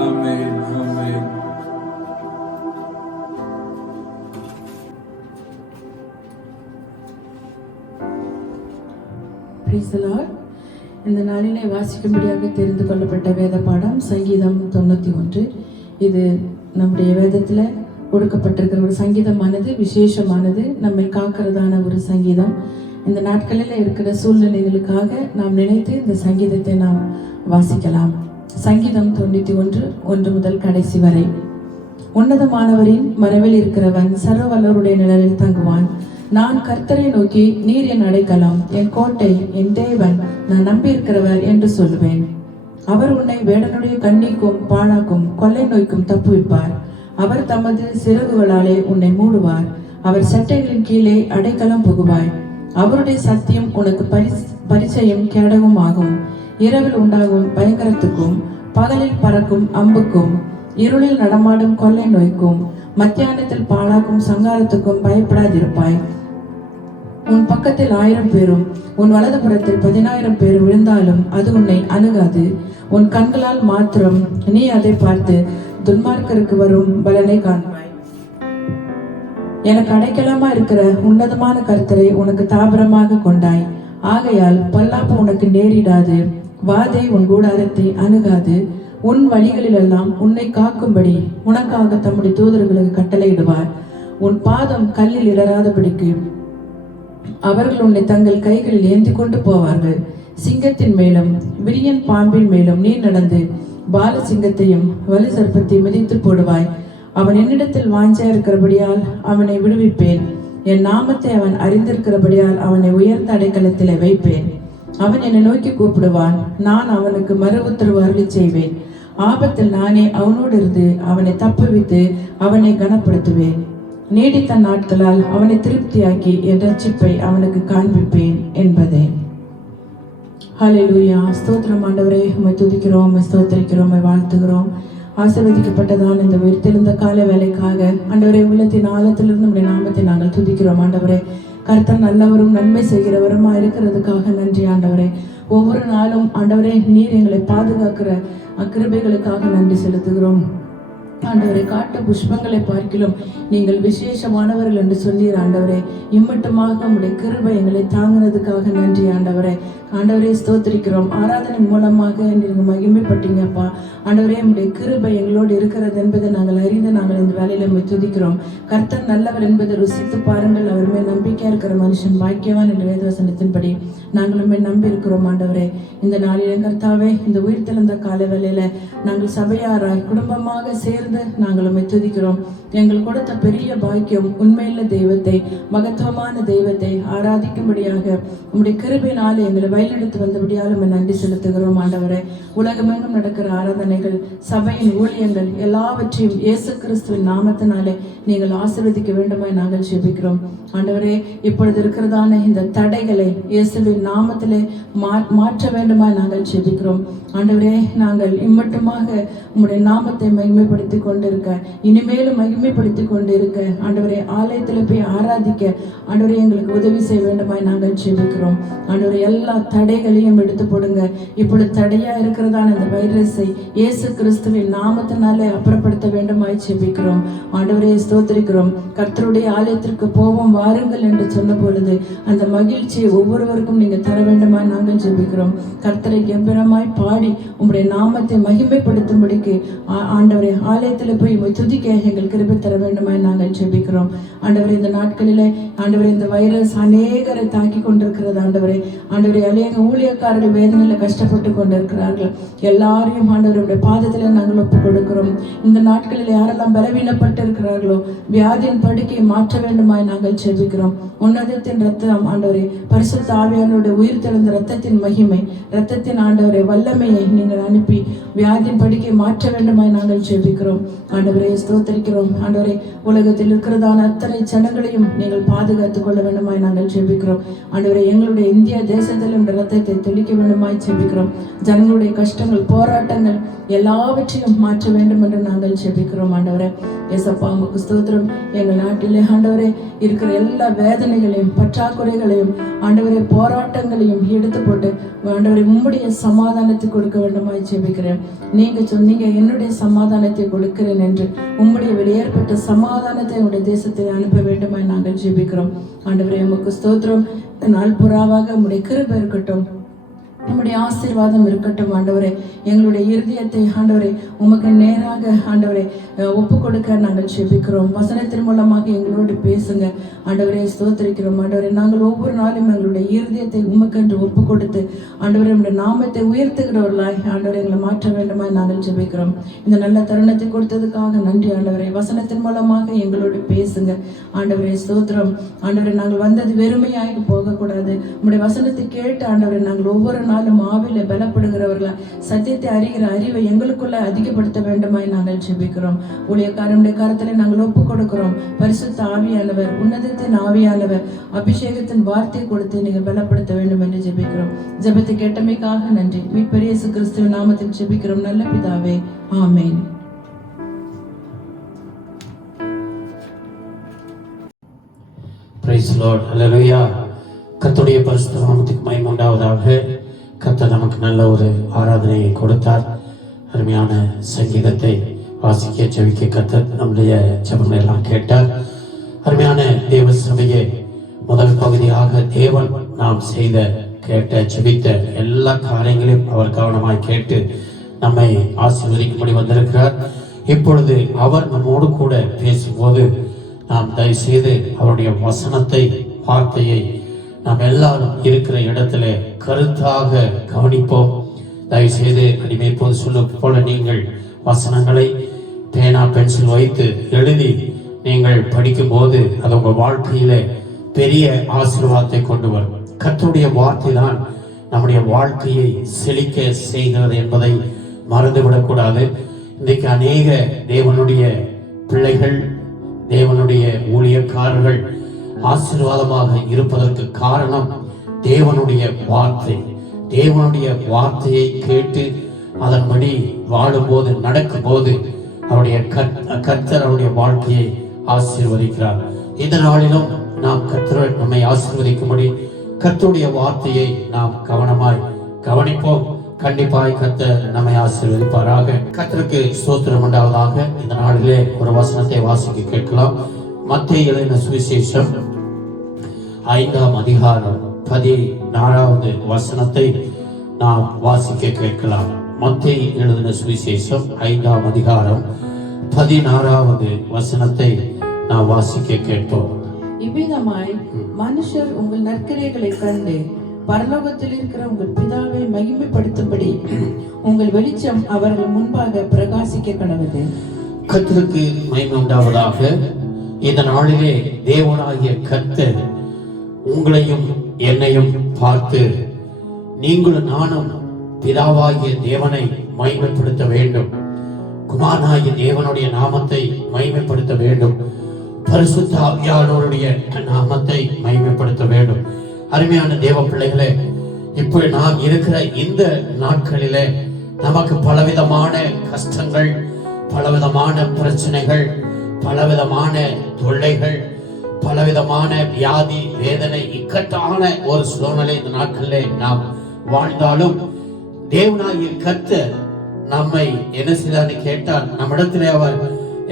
ஆமென், ஆமென். இந்த நாளிலே வாசிக்கும்படியாக தெரிந்து கொள்ளப்பட்ட வேத பாடம் சங்கீதம் 91. இது நம்முடைய வேதத்தில் கொடுக்கப்பட்டிருக்கிற ஒரு சங்கீதமானது விசேஷமானது, நம்மை காக்கிறதான ஒரு சங்கீதம். இந்த நாட்களில் இருக்கிற சூழ்நிலைகளுக்காக நாம் நினைத்து இந்த சங்கீதத்தை நாம் வாசிக்கலாம். சங்கீதம் 91 1 முதல் கடைசி வரை. உன்னதமானவரின் மறைவில் இருக்கிறவன் சர்வ வல்லவருடைய நிழலில் தங்குவான். நான் கர்த்தரை நோக்கி, நீர் என் அடைக்கலம், என் கோட்டை, என் தேவன், நான் நம்பியிருக்கிறவர் என்று சொல்லுவேன். அவர் உன்னை வேடனுடைய கண்ணிக்கும் பாழாக்கும் கொள்ளை நோய்க்கும் தப்புவிப்பார். அவர் தமது சிறகுகளாலே உன்னை மூடுவார். அவர் சட்டைகளின் கீழே அடைக்கலம் புகுவாய். அவருடைய சத்தியம் உனக்கு பரிச்சயம் கேடவும் ஆகும். இரவில் உண்டாகும் பயங்கரத்துக்கும் பகலில் பறக்கும் அம்புக்கும் இருளில் நடமாடும் கொள்ளை நோய்க்கும் மத்தியானத்தில் பாழாக்கும் சங்காரத்துக்கும் பயப்படாதிருப்பாய். உன் பக்கத்தில் 1000 பேரும் உன் வலதுபுறத்தில் 10,000 பேர் விழுந்தாலும் அது உன்னை அணுகாது. உன் கண்களால் மாத்திரம் நீ அதை பார்த்து துன்மார்க்கருக்கு வரும் பலனை காண்பாய். எனக்கு அடைக்கலமா இருக்கிற உன்னதமான கர்த்தரை உனக்கு தாபரமாக கொண்டாய். ஆகையால் பொல்லாப்பு உனக்கு நேரிடாது, வாதை உன் கூடாரத்தை அணுகாது. உன் வழிகளிலெல்லாம் உன்னை காக்கும்படி உனக்காக தம்முடைய தூதர்களுக்கு கட்டளையிடுவார். உன் பாதம் கல்லில் இடராதபடிக்கு அவர்கள் உன்னை தங்கள் கைகளில் ஏந்தி கொண்டு போவார்கள். சிங்கத்தின் மேலும் விரியன் பாம்பின் மேலும் நீ நடந்து பால சிங்கத்தையும் வலு சர்ப்பத்தை மிதித்து போடுவாய். அவன் என்னிடத்தில் வாஞ்சா இருக்கிறபடியால் அவனை விடுவிப்பேன். என் நாமத்தை அவன் அறிந்திருக்கிறபடியால் அவனை உயர்ந்த அடைக்கலத்திலே வைப்பேன். அவன் என்னை நோக்கி கூப்பிடுவான், நான் அவனுக்கு மறு உத்தரவு அருளி செய்வேன். ஆபத்தில் நானே அவனோடு இருந்து அவனை தப்புவித்து அவனை கனப்படுத்துவேன். நீடித்த நாட்களால் அவனை திருப்தியாக்கி என் ரட்சிப்பை அவனுக்கு காண்பிப்பேன் என்பதே. ஹல்லேலூயா. ஸ்தோத்திரம் ஆண்டவரே, உம்மை துதிக்கிறோம், உம்மை ஸ்தோத்திரிக்கிறோம், உம்மை வாழ்த்துகிறோம். ஆசீர்வதிக்கப்பட்டதான் இந்த உயிர்த்தெழுந்த கால வேலைக்காக ஆண்டவரே உள்ளத்தின் ஆழத்திலிருந்து நம்முடைய நாமத்தை நாங்கள் துதிக்கிறோம். ஆண்டவரே, கர்த்தர் நல்லவரும் நன்மை செய்கிறவருமா இருக்கிறதுக்காக நன்றி ஆண்டவரே. ஒவ்வொரு நாளும் ஆண்டவரே நீர் எங்களை பாதுகாக்கிற கிருபைகளுக்காக நன்றி செலுத்துகிறோம். ஆண்டவரை, காட்டு புஷ்பங்களை பார்க்கிலும் நீங்கள் விசேஷமானவர்கள் என்று சொன்னீர் ஆண்டவரே. இம்மட்டுமாக உம்முடைய கிருபை எங்களை தாங்கினதுக்காக நன்றி ஆண்டவரே. ஆண்டவரே ஸ்தோத்திரிக்கிறோம். ஆராதனை மூலமாக நீங்கள் மகிமைப்பட்டீங்கப்பா. ஆண்டவரே, உம்முடைய கிருபை எங்களோடு இருக்கிறது என்பதை நாங்கள் அறிந்து நாங்கள் இந்த வேலையில உம்மை துதிக்கிறோம். கர்த்தர் நல்லவர் என்பதை ருசித்து பாருங்கள், அவர் மேல் நம்பிக்கையா இருக்கிற மனுஷன் பாக்கியவான் என்ற வேதவசனத்தின்படி நாங்கள் உம்மை நம்பி இருக்கிறோம் ஆண்டவரே. இந்த நாளிலே கர்த்தாவே, இந்த உயிர்த்தெழுந்த கால வேளையில நாங்கள் சபையாராய் குடும்பமாக சேர்ந்து நாங்கள் உம்மை துதிக்கிறோம். எங்கள் கொடுத்த பெரிய பாக்கியம் உண்மையுள்ள தெய்வத்தை, மகத்துவமான தெய்வத்தை ஆராதிக்கும்படியாக உம்முடைய கிருபையினாலே எங்களை வழிநடத்தி வந்தபடியால் உம்மை நன்றி செலுத்துகிறோம் ஆண்டவரே. உலகமெங்கும் நடக்கிற ஆராதனைகள், சபையின் ஊழியங்கள் எல்லாவற்றையும் இயேசு கிறிஸ்துவின் நாமத்தினாலே நீங்கள் ஆசீர்வதிக்க வேண்டுமாய் நாங்கள் ஜெபிக்கிறோம் ஆண்டவரே. இப்பொழுது இருக்கிறதான இந்த தடைகளை இயேசுவின் நாமத்திலே மாற்ற வேண்டுமாய் நாங்கள் ஜெபிக்கிறோம் ஆண்டவரே. நாங்கள் இம்மட்டுமாக உம்முடைய நாமத்தை மகிமைப்படுத்தி கொண்டிருக்க, இனிமேலும் மகிமைப்படுத்தி கொண்டிருக்க ஆண்டவரே, ஆலயத்தில் போய் ஆராதிக்க ஆண்டவரே எங்களுக்கு உதவி செய்ய வேண்டுமாய் நாங்கள் ஜெபிக்கிறோம் ஆண்டவரே. எல்லா தடைகளையும் எடுத்து போடுங்க. இப்பொழுது தடையா இருக்கிறதான இந்த வைரஸை இயேசு கிறிஸ்துவின் நாமத்தினாலே அப்புறப்படுத்த வேண்டுமாய் ஜெபிக்கிறோம். ஆண்டவரே ஸ்தோத்திரிக்கிறோம். கர்த்தருடைய ஆலயத்திற்கு போவோம் வாருங்கள் என்று சொன்ன பொழுது அந்த மகிழ்ச்சியை ஒவ்வொருவருக்கும் நீங்க தர வேண்டுமாய் நாங்கள் ஜெபிக்கிறோம். கர்த்தரை கம்பீரமாய் பாடி உங்களுடைய நாமத்தை மகிமைப்படுத்தும்படிக்கு ஆண்டவரே ஆலயத்தில் போய் துதிக்க எங்கள் கிருபை தர வேண்டுமாய் நாங்கள் ஜெபிக்கிறோம். ஆண்டவரே இந்த நாட்களிலே ஆண்டவரே இந்த வைரஸ் அநேகரை தாக்கி கொண்டிருக்கிறது. ஆண்டவரே அநேக ஊழியக்காரர்கள் வேதனையில கஷ்டப்பட்டு கொண்டிருக்கிறார்கள். எல்லாரையும் ஆண்டவருடைய பாதத்திலே நாங்கள் ஒப்புக் கொடுக்கிறோம். இந்த நாட்களில் யாரெல்லாம் பலவீனப்பட்டு இருக்கிறார்களோ வியாதியின் படுக்கையை மாற்ற வேண்டுமாய் நாங்கள் ஜெபிக்கிறோம். உன்னதத்தின் ரத்தம் ஆண்டவரே, பரிசுத்த ஆவியானவருடைய உயிர் தெழுந்த ரத்தத்தின் மகிமை, ரத்தத்தின் ஆண்டவரே வல்லமையை நீங்கள் அனுப்பி வியாதியின் படுக்கையை மாற்ற வேண்டுமாய் நாங்கள் ஜெபிக்கிறோம். ஆண்டவரே ஸ்தோத்திரிக்கிறோம். ஆண்டவரே உலகத்தில் இருக்கிறதான அத்தனை ஜனங்களையும் நீங்கள் பாதுகாத்துக் கொள்ள வேண்டுமாய் நாங்கள் ஜெபிக்கிறோம். ஆண்டவரே எங்களுடைய இந்தியா தேசத்தில் இந்த ரத்தத்தை தெளிக்க வேண்டுமாய் ஜெபிக்கிறோம். ஜனங்களுடைய கஷ்டங்கள், போராட்டங்கள் எல்லாவற்றையும் மாற்ற வேண்டும் என்று நாங்கள் ஜெபிக்கிறோம். ஆண்டவரே ஏசப்பா உமக்கு ஸ்தோத்திரம். எங்கள் நாட்டிலே ஆண்டவரே இருக்கிற எல்லா வேதனைகளையும் பற்றாக்குறைகளையும் ஆண்டவரே போராட்டங்களையும் எடுத்து போட்டு ஆண்டவரே உம்முடைய சமாதானத்தை கொடுக்க வேண்டுமாய் ஜெபிக்கிறேன். நீங்க சொன்னீங்க என்னுடைய சமாதானத்தை கொடுக்கிறேன் என்று. உம்முடைய வெளியேற்பட்ட சமாதானத்தை உங்களுடைய தேசத்தை அனுப்ப வேண்டுமாய் நாங்கள் ஜெபிக்கிறோம். ஆண்டவரே உமக்கு ஸ்தோத்திரம். நாள் புறாவாக உம்முடைய கிருபை இருக்கட்டும், நம்முடைய ஆசீர்வாதம் இருக்கட்டும். ஆண்டவரே எங்களுடைய இருதயத்தை ஆண்டவரே உமக்கு நேராக ஆண்டவரே ஒப்பு கொடுக்க நாங்கள் ஜெபிக்கிறோம். வசனத்தின் மூலமாக எங்களோடு பேசுங்க ஆண்டவரே ஸ்தோத்திரிக்கிறோம். ஆண்டவரே நாங்கள் ஒவ்வொரு நாளும் எங்களுடைய இருதயத்தை உமக்கென்று ஒப்பு கொடுத்து ஆண்டவரே உங்களுடைய நாமத்தை உயர்த்துகிறவர்களாய் ஆண்டவரை எங்களை மாற்ற வேண்டுமாய் நாங்கள் ஜெபிக்கிறோம். இந்த நல்ல தருணத்தை கொடுத்ததுக்காக நன்றி ஆண்டவரே. வசனத்தின் மூலமாக எங்களோடு பேசுங்க ஆண்டவரே ஸ்தோத்திரம். ஆண்டவரை நாங்கள் வந்தது வெறுமையாக போகக்கூடாது. உங்களுடைய வசனத்தை கேட்டு ஆண்டவரை நாங்கள் ஒவ்வொரு நாளும் ஆவில பலப்படுகிறவர்களா சத்தியத்தை அறிகிற அறிவை எங்களுக்குள்ள அதிகப்படுத்த வேண்டுமாய் நாங்கள் ஜெபிக்கிறோம். ஊழியக்காரனுடைய கரத்திலே நாங்கள் ஒப்பு கொடுக்கிறோம். பரிசுத்த ஆவியானவர், உன்னதத்தின் ஆவியானவர் அபிஷேகத்தின் வார்த்தை கொடுத்து நீங்கள் பலப்படுத்த வேண்டும் என்று ஜெபிக்கிறோம். ஜெபத்தை கேட்டமைக்காக நன்றி. மீட்பர் இயேசு கிறிஸ்துவின் நாமத்தில் ஜெபிக்கிறோம் நல்ல பிதாவே, ஆமென். பிரைஸ் லார்ட், ஹல்லேலூயா. கர்த்தருடைய பரிசுத்த நாமத்துக்கு மகிமை உண்டாவதாக. கர்த்தர் நமக்கு நல்ல ஒரு ஆராதனையை கொடுத்தார். அருமையான சங்கீதத்தை வாசிக்க ஜெபிக்க கர்த்தர் நம்முடைய ஜெபங்களை எல்லாம் கேட்டார். அருமையான தேவ சபையை முதல் பகுதியாக தேவன் நாம் செய்த கேட்ட ஜெபித்த எல்லா காரியங்களையும் அவர் கவனமாய் கேட்டு நம்மை ஆசீர்வதிக்கும்படி வந்திருக்கிறார். இப்பொழுது அவர் நம்மோடு கூட பேசும்போது நாம் தயவு செய்து அவருடைய வசனத்தை, வார்த்தையை நாம் எல்லாரும் இருக்கிற இடத்துல கருத்தாக கவனிப்போம். தயவு செய்து அடிமை போது சொல்ல போல நீங்கள் வசனங்களை பேனா பென்சில் வைத்து எழுதி நீங்கள் படிக்கும் போது அது உங்கள் வாழ்க்கையில பெரிய ஆசீர்வாதத்தை கொண்டு வரும். கர்த்தருடைய வார்த்தை தான் நம்முடைய வாழ்க்கையை செழிக்க செய்கிறது என்பதை மறந்துவிடக்கூடாது. இன்றைக்கு அநேக தேவனுடைய பிள்ளைகள், தேவனுடைய ஊழியக்காரர்கள் ஆசீர்வாதமாக இருப்பதற்கு காரணம் தேவனுடைய வார்த்தை. தேவனுடைய வார்த்தையை கேட்டு அதன்படி வாழும்போது, நடக்கும் போது அவருடைய கர்த்தர் அவருடைய வாழ்க்கையை ஆசீர்வதிக்கிறார். இந்த நாளிலும் நாம் கர்த்தர் நம்மை ஆசீர்வதிக்கும்படி கர்த்தருடைய வார்த்தையை நாம் கவனமாய் கவனிப்போம். கண்டிப்பாய் கர்த்தர் நம்மை ஆசீர்வதிப்பாராக. கர்த்தருக்கு ஸ்தோத்திரம் உண்டாவதாக. இந்த நாளிலே ஒரு வசனத்தை வாசிக்க கேட்கலாம். மத்தேயு எழுதின சுவிசேஷம் 5ஆம் அதிகாரம் 14வது வசனத்தை நாம் வாசிக்க கேட்கலாம். மத்தேயு எழுதின சுவிசேஷம் 5ஆம் அதிகாரம் 16வது வசனத்தை நாம் வாசிக்க கேட்போம். இவ்விதமாய் மனுஷர் உங்கள் நற்கிரியைகளை கண்டு பரலோகத்தில் இருக்கிற உங்கள் பிதாவை மகிமைப்படுத்தும்படி உங்கள் வெளிச்சம் அவர்கள் முன்பாக பிரகாசிக்க கடவுது. கர்த்தருக்கு மகிமை உண்டாவதாக. இந்த நாளிலே தேவனாகிய கர்த்தர் உங்களையும் என்னையும் பார்த்து, நீங்களும் நானும் பிதாவாகிய தேவனை மகிமைப்படுத்த வேண்டும், குமாரனாகிய தேவனுடைய நாமத்தை மகிமைப்படுத்த வேண்டும், பரிசுத்த ஆவியானவருடைய நாமத்தை மகிமைப்படுத்த வேண்டும். அருமையான தேவ பிள்ளைகளே, இப்ப நாம் இருக்கிற இந்த நாட்களிலே நமக்கு பலவிதமான கஷ்டங்கள், பலவிதமான பிரச்சனைகள், பலவிதமான தொல்லைகள், பலவிதமான வியாதி, வேதனை, இக்கட்டான ஒரு சூழ்நிலை இந்த நாட்களிலே நாம் வாழ்ந்தாலும் தேவனாகிய கர்த்தர் நம்மை என்ன செய்தார்னு கேட்டால், நம்மிடத்திலே அவர்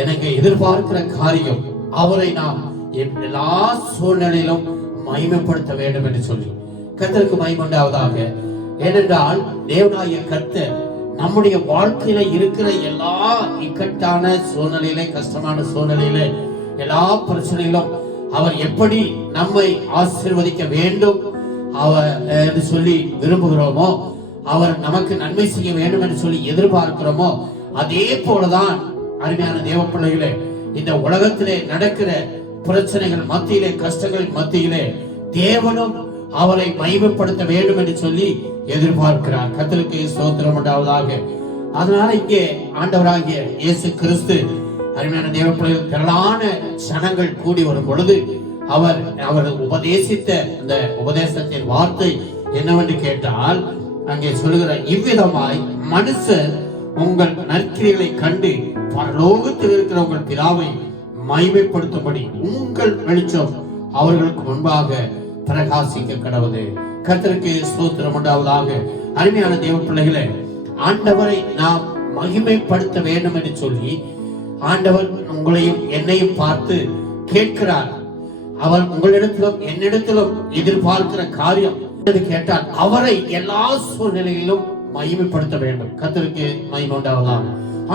எனக்கு எதிர்பார்க்கிற காரியம், அவரை நாம் எல்லா சூழ்நிலையிலும் மகிமைப்படுத்த வேண்டும் என்று சொல்லி கர்த்தருக்கு மகிமை உண்டாவதாக. ஏனென்றால் தேவனாகிய கர்த்தர் நம்முடைய வாழ்க்கையில இருக்கிற எல்லா இக்கட்டான சூழ்நிலையிலே, கஷ்டமான சூழ்நிலையிலே, எல்லா பிரச்சனையிலும் அவர் எப்படி நம்மை ஆசீர்வதிக்க வேண்டும் அவர் என்று சொல்லி விரும்புகிறோமோ, அவர் நமக்கு நன்மை செய்ய வேண்டும் என்று சொல்லி எதிர்பார்க்கிறோமோ, அதே போலதான் அருமையான தேவ பிள்ளைகளே, இந்த உலகத்திலே நடக்கிற பிரச்சனைகள் மத்தியிலே, கஷ்டங்கள் மத்தியிலே தேவனும் அவரை மகிமைப்படுத்த வேண்டும் என்று சொல்லி எதிர்பார்க்கிறார். கர்த்தருக்கு ஸ்தோத்திரம் உண்டாவதாக. அதனால இங்கே ஆண்டவராகிய இயேசு கிறிஸ்து அருமையான தேவ பிள்ளைகள் திரளான ஜனங்கள் கூடி வரும் பொழுது அவர் உபதேசித்த அந்த உபதேசத்தின் வார்த்தை என்னவென்று கேட்டால், அங்கே சொல்லுகிற இவ்விதமாய் மனுஷர் உங்கள் நற்கிரிகளை கண்டு பரலோகத்தில் இருக்கிற உங்கள் பிதாவை மகிமைப்படுத்தும்படி உங்கள் வெளிச்சம் அவர்களுக்கு முன்பாக பிரகாசிக்க கடவுது. கர்த்தருக்கு ஸ்தோத்திரம் உண்டாவதாக. அருமையான தேவ பிள்ளைகளே, ஆண்டவரை நாம் மகிமைப்படுத்த வேண்டும் என்று சொல்லி ஆண்டவர் உங்களையும் என்னையும் பார்த்து கேட்கிறார். அவர் உங்களிடத்திலும் என்னிடத்திலும் எதிர்பார்க்கிற காரியம் என்று கேட்டால், அவரை எல்லா சூழ்நிலையிலும் மகிமைப்படுத்த வேண்டும். கர்த்தருக்கு மகிமை உண்டாவதாக.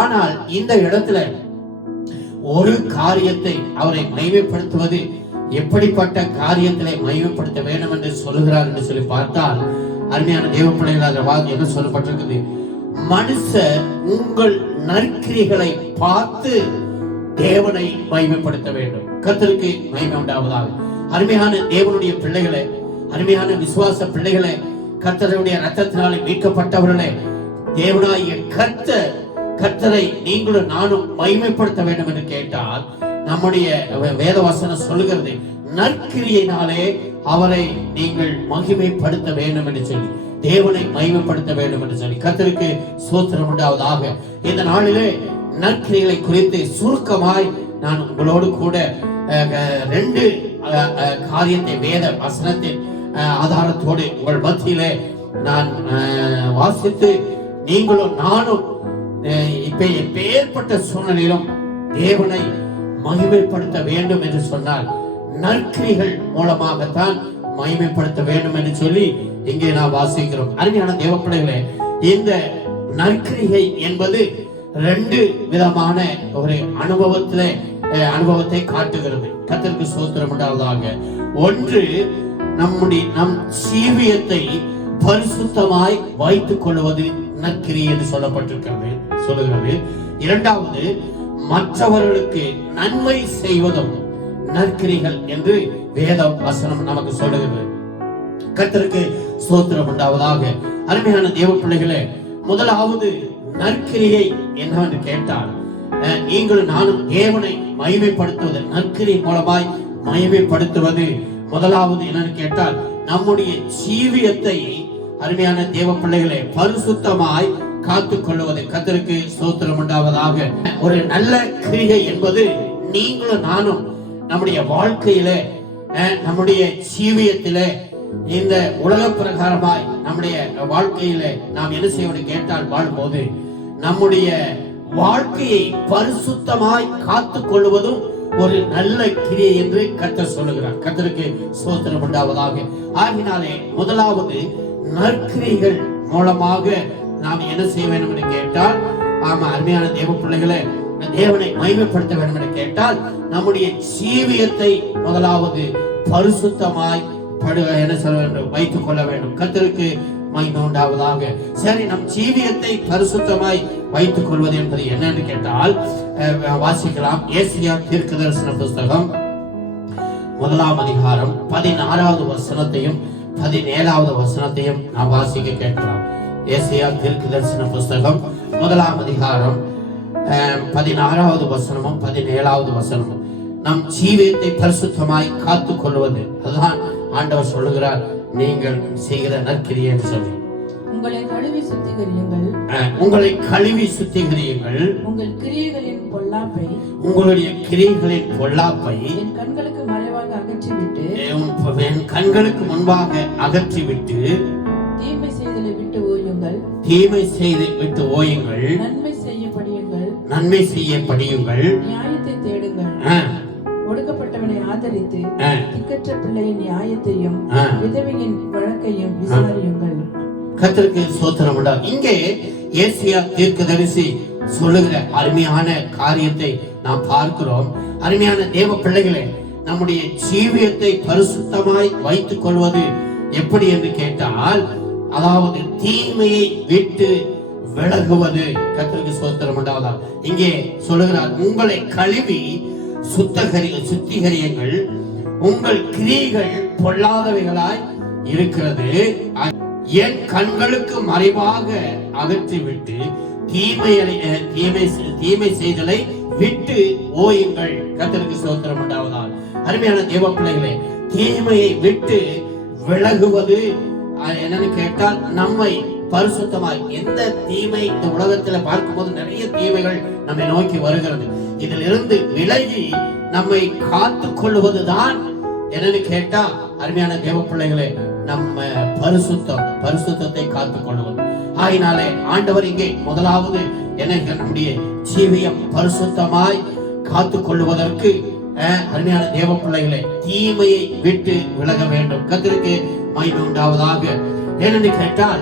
ஆனால் இந்த இடத்துல ஒரு காரியத்தை அவரை மகிமைப்படுத்துவது, எப்படிப்பட்ட காரியத்திலே மகிமைப்படுத்த வேண்டும் என்று சொல்லுகிறார் என்று சொல்லி பார்த்தால், அருமையான தேவ பிள்ளைகளாக என்ன சொல்லப்பட்டிருக்குது, மனுஷர் உங்கள் நற்கிரிகளை பார்த்து தேவனை மகிமைப்படுத்த வேண்டும். கர்த்தருக்கு மகிமை உண்டாவதாக. அருமையான தேவனுடைய பிள்ளைகளே, அருமையான விசுவாச பிள்ளைகளே, கர்த்தருடைய ரத்தத்தினாலே மீட்கப்பட்டவர்களே, தேவனாகிய கர்த்தரை நீங்களும் நானும் மகிமைப்படுத்த வேண்டும் என்று கேட்டால், நம்முடைய வேதவசனம் சொல்லுகிறது, நற்கிரியினாலே அவரை நீங்கள் மகிமைப்படுத்த வேண்டும் என்று சொல்லி, தேவனை மகிமைப்படுத்த வேண்டும் என்று சொல்லி கர்த்தருக்கு ஸ்தோத்திரம் உண்டாவதாக. இந்த நாளிலே நற்கிரிகளை குறித்து சுருக்கமாய் நான் உங்களோடு கூட 2 காரியத்தை வேத வசனத்தின் ஆதாரத்தோடு உங்கள் மத்தியிலே நான் வாசித்து, நீங்களும் நானும் இப்ப எப்பேற்பட்ட சூழ்நிலையிலும் தேவனை மகிமைப்படுத்த வேண்டும் என்று சொன்னால் நற்கிரிகள் மூலமாகத்தான் மகிமைப்படுத்த வேண்டும் என்று சொல்லி இங்கே நாம் வாசிக்கிறோம். அருமையான தேவ பிள்ளைகளே, இந்த நற்கிரிகை என்பது 2 விதமான ஒரு அனுபவத்தை காட்டுகிறது. கர்த்தருக்கு ஸ்தோத்திரம் உண்டாவதாக. ஒன்று, நம் ஜீவியத்தை பரிசுத்தமாய் வைத்துக் கொள்வது நற்கிரி என்று சொல்லுகிறது. இரண்டாவது, மற்றவர்களுக்கு நன்மை செய்வதும் நற்கிரிகள் என்று வேத வசனம் நமக்கு சொல்லுகிறது. கர்த்தருக்கு ஸ்தோத்திரம் உண்டாவதாக. அருமையான தேவ பிள்ளைகளே, முதலாவது நற்கிரியை என்னவென்று கேட்டால், நீங்களும் நானும் தேவனை மகிமைப்படுத்துவது, நற்கிரி மூலமாய் மகிமைப்படுத்துவது முதலாவது என்னன்னு கேட்டால், நம்முடைய ஜீவியத்தை அருமையான தேவ பிள்ளைகளே பரிசுத்தமாய் காத்துக் கொள்வது. கர்த்தருக்கு ஸ்தோத்திரம் உண்டாவதாக. ஒரு நல்ல கிரியை என்பது நீங்களும் நானும் நம்முடைய வாழ்க்கையிலே, நம்முடைய ஜீவியத்திலே, இந்த உலக பிரகாரமாய் நம்முடைய வாழ்க்கையிலே நாம் என்ன செய்யணும் கேட்டால், வாழும்போது நம்முடைய வாழ்க்கையை பரிசுத்தமாய் காத்துக் கொள்வதும் ஒரு நல்ல கிரியை என்று கர்த்தர் சொல்லுகிறார். கர்த்தருக்கு ஸ்தோத்திரம் உண்டாவதாக. ஆகினாலே முதலாவது நற்கிரிகள் மூலமாக நாம் என்ன செய்ய வேண்டும் என்று கேட்டால், ஆமா அருமையான தேவ பிள்ளைகளை, தேவனை மகிமைப்படுத்த வேண்டும் என்று கேட்டால் நம்முடைய ஜீவியத்தை முதலாவது பரிசுத்தமாய் என்ன சொல்ல வேண்டும், வைத்துக் கொள்ள வேண்டும். கர்த்தருக்கு மகிமை உண்டாவதாக. சரி, நம் ஜீவியத்தை பரிசுத்தமாய் வைத்துக் கொள்வது என்பது என்னன்னு கேட்டால், வாசிக்கலாம். ஏசாயா தீர்க்கதரிசன புஸ்தகம் 1ஆம் அதிகாரம் 16வது வசனத்தையும் 17வது வசனத்தையும் நாம் வாசிக்க கேட்கலாம். ஏசாயா தீர்க்கதரிசன புஸ்தகம் 1ஆம் அதிகாரம் 16வது வசனமும் 17வது வசனமும் நம் ஜீவியத்தை பரிசுத்தமாய் காத்துக் கொள்வது. அதுதான் ஆண்டவர் சொல்லுகிறார், நீங்கள் செய்கிற நற்கிரி என்று சொல்லி. உங்களை கழுவி சுத்திகரியுங்கள், உங்களை கழுவி சுத்திகரியுங்கள், உங்கள் கிரியைகளின் பொல்லாப்பை, உங்களுடைய கிரியைகளின் பொல்லாப்பை என் கண்களுக்கு மறைவாக என் கண்களுக்கு முன்பாக அகற்றிவிட்டு தீமை செய்தலை விட்டு ஓயுங்கள். தீமை செய்து விட்டு ஓயுங்கள். நன்மை செய்ய படியுங்கள். நன்மை செய்ய படியுங்கள். நியாயத்தை தேடுங்கள். ஒடுக்கப்பட்டவனை ஆதரித்து திக்கற்ற பிள்ளையின் நியாயத்தையும் விதவையின் வழக்கையும் விசாரியுங்கள். கர்த்தருக்கு ஸ்தோத்திரம் உண்டாகும். இங்கே ஏசியா தீர்க்கதரிசி சொல்லுகிற அருமையான காரியத்தை நாம் பார்க்கிறோம். அருமையான தேவ பிள்ளைகளே, நம்முடைய ஜீவியத்தை பரிசுத்தமாய் வைத்துக் கொள்வது எப்படி என்று கேட்டால், அதாவது தீமையை விட்டு விலகுவது. கர்த்தருக்கு ஸ்தோத்திரம் உண்டாவதால் இங்கே சொல்லுகிறார், உங்களை கழுவி சுத்திகரியுங்கள், உங்கள் கிரியைகள் பொல்லாதவைகளாய் இருக்கிறது. என் கண்களுக்கு மறைவாக அகற்றிவிட்டு தீமை செய்தலை விட்டு ஓயுங்கள். கர்த்தருக்கு ஸ்தோத்திரம் உண்டாவதால் அருமையான தேவ பிள்ளைகளே, தீமையை விட்டு விலகுவது என்னன்னு கேட்டால், நம்மை பரிசுத்தமாய் எந்த தீமை இந்த உலகத்துல பார்க்கும்போது நிறைய தீமைகள் நம்மை நோக்கி வருகிறது. இதில் இருந்து விலகி நம்மை காத்து கொள்வதுதான் என்னன்னு கேட்டா, அருமையான தேவ பிள்ளைகளே, நம்ம பரிசுத்தத்தை காத்துக் கொள்வது. ஆயினாலே ஆண்டவர் இங்கே முதலாவது நம்முடைய ஜீவியம் பரிசுத்தமாய் காத்துக் கொள்வதற்கு அருமையான தேவ பிள்ளைகளே, தீமையை விட்டு விலக வேண்டும். கர்த்தருக்கு மகிமை உண்டாவதாக. ஏனென்று கேட்டால்,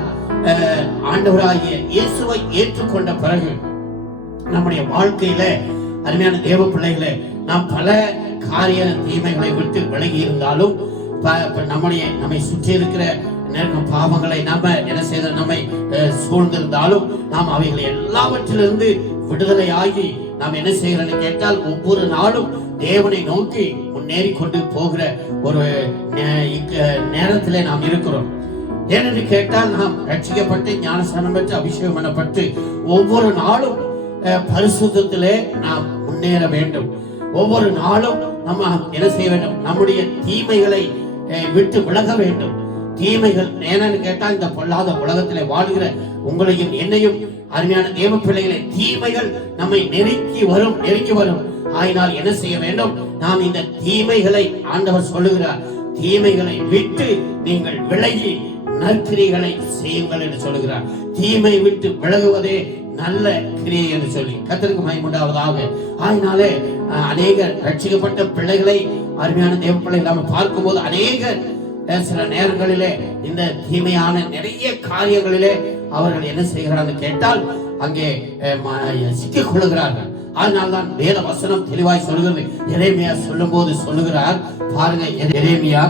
ஆண்டவராகிய இயேசுவை ஏற்றுக்கொண்ட பிறகு நம்முடைய வாழ்க்கையில அருமையான தேவ பிள்ளைகளே, நாம் பல காரிய தீமைகளை விட்டு விலகி இருந்தாலும் நம்மை சுற்றி இருக்கிற பாவங்களை நாம என்ன செய்த நம்மை சூழ்ந்திருந்தாலும் நாம் அவைகளை எல்லாவற்றிலிருந்து விடுதலையாகி நாம் என்ன செய்கிறோம்னு கேட்டால், ஒவ்வொரு நாளும் தேவனை நோக்கி முன்னேறி கொண்டு போகிற ஒரு நேரத்திலே நாம் இருக்கிறோம். ஏனென்று கேட்டால், நாம் ரட்சிக்கப்பட்டு ஞானஸ்நானம் பெற்று அபிஷேகம் பண்ணப்பட்டு ஒவ்வொரு நாளும் பரிசுத்தத்திலே நாம் முன்னேற வேண்டும். ஒவ்வொரு நாளும் நம்ம என்ன செய்ய வேண்டும், நம்முடைய தீமைகளை விட்டு விலக வேண்டும். தீமைகள் என்னன்னு கேட்டால், இந்த பொல்லாத உலகத்திலே வாழ்கிற உங்களையும் என்னையும் அருமையான தேவ பிள்ளைகளை, தீமைகள் நம்மை நெருங்கி வரும். ஆயினால் என்ன செய்ய வேண்டும், நாம் இந்த தீமைகளை, ஆண்டவர் சொல்லுகிறார், தீமைகளை விட்டு நீங்கள் விலகி நற்கிரிகளை செய்யுங்கள் என்று சொல்லுகிறார். தீமை விட்டு விலகுவதே நல்ல கிரியை என்று சொல்லி கர்த்தருக்கு மகிமை உண்டாவதாக. ஆயினாலே அநேக ரட்சிக்கப்பட்ட பிள்ளைகளை, அருமையான தேவ பிள்ளைகளை நாம பார்க்கும்போது அநேக சில நேரங்களிலே இந்த தீமையான நிறைய காரியங்களிலே அவர்கள் என்ன செய்கிறார்கள் கேட்டால், அங்கே சிக்கிக் கொள்ளுகிறார்கள். அதனால்தான் வேத வசனம் தெளிவாய் சொல்லுகிறது. எரேமியா சொல்லும் போது சொல்லுகிறார், பாருங்க, எரேமியா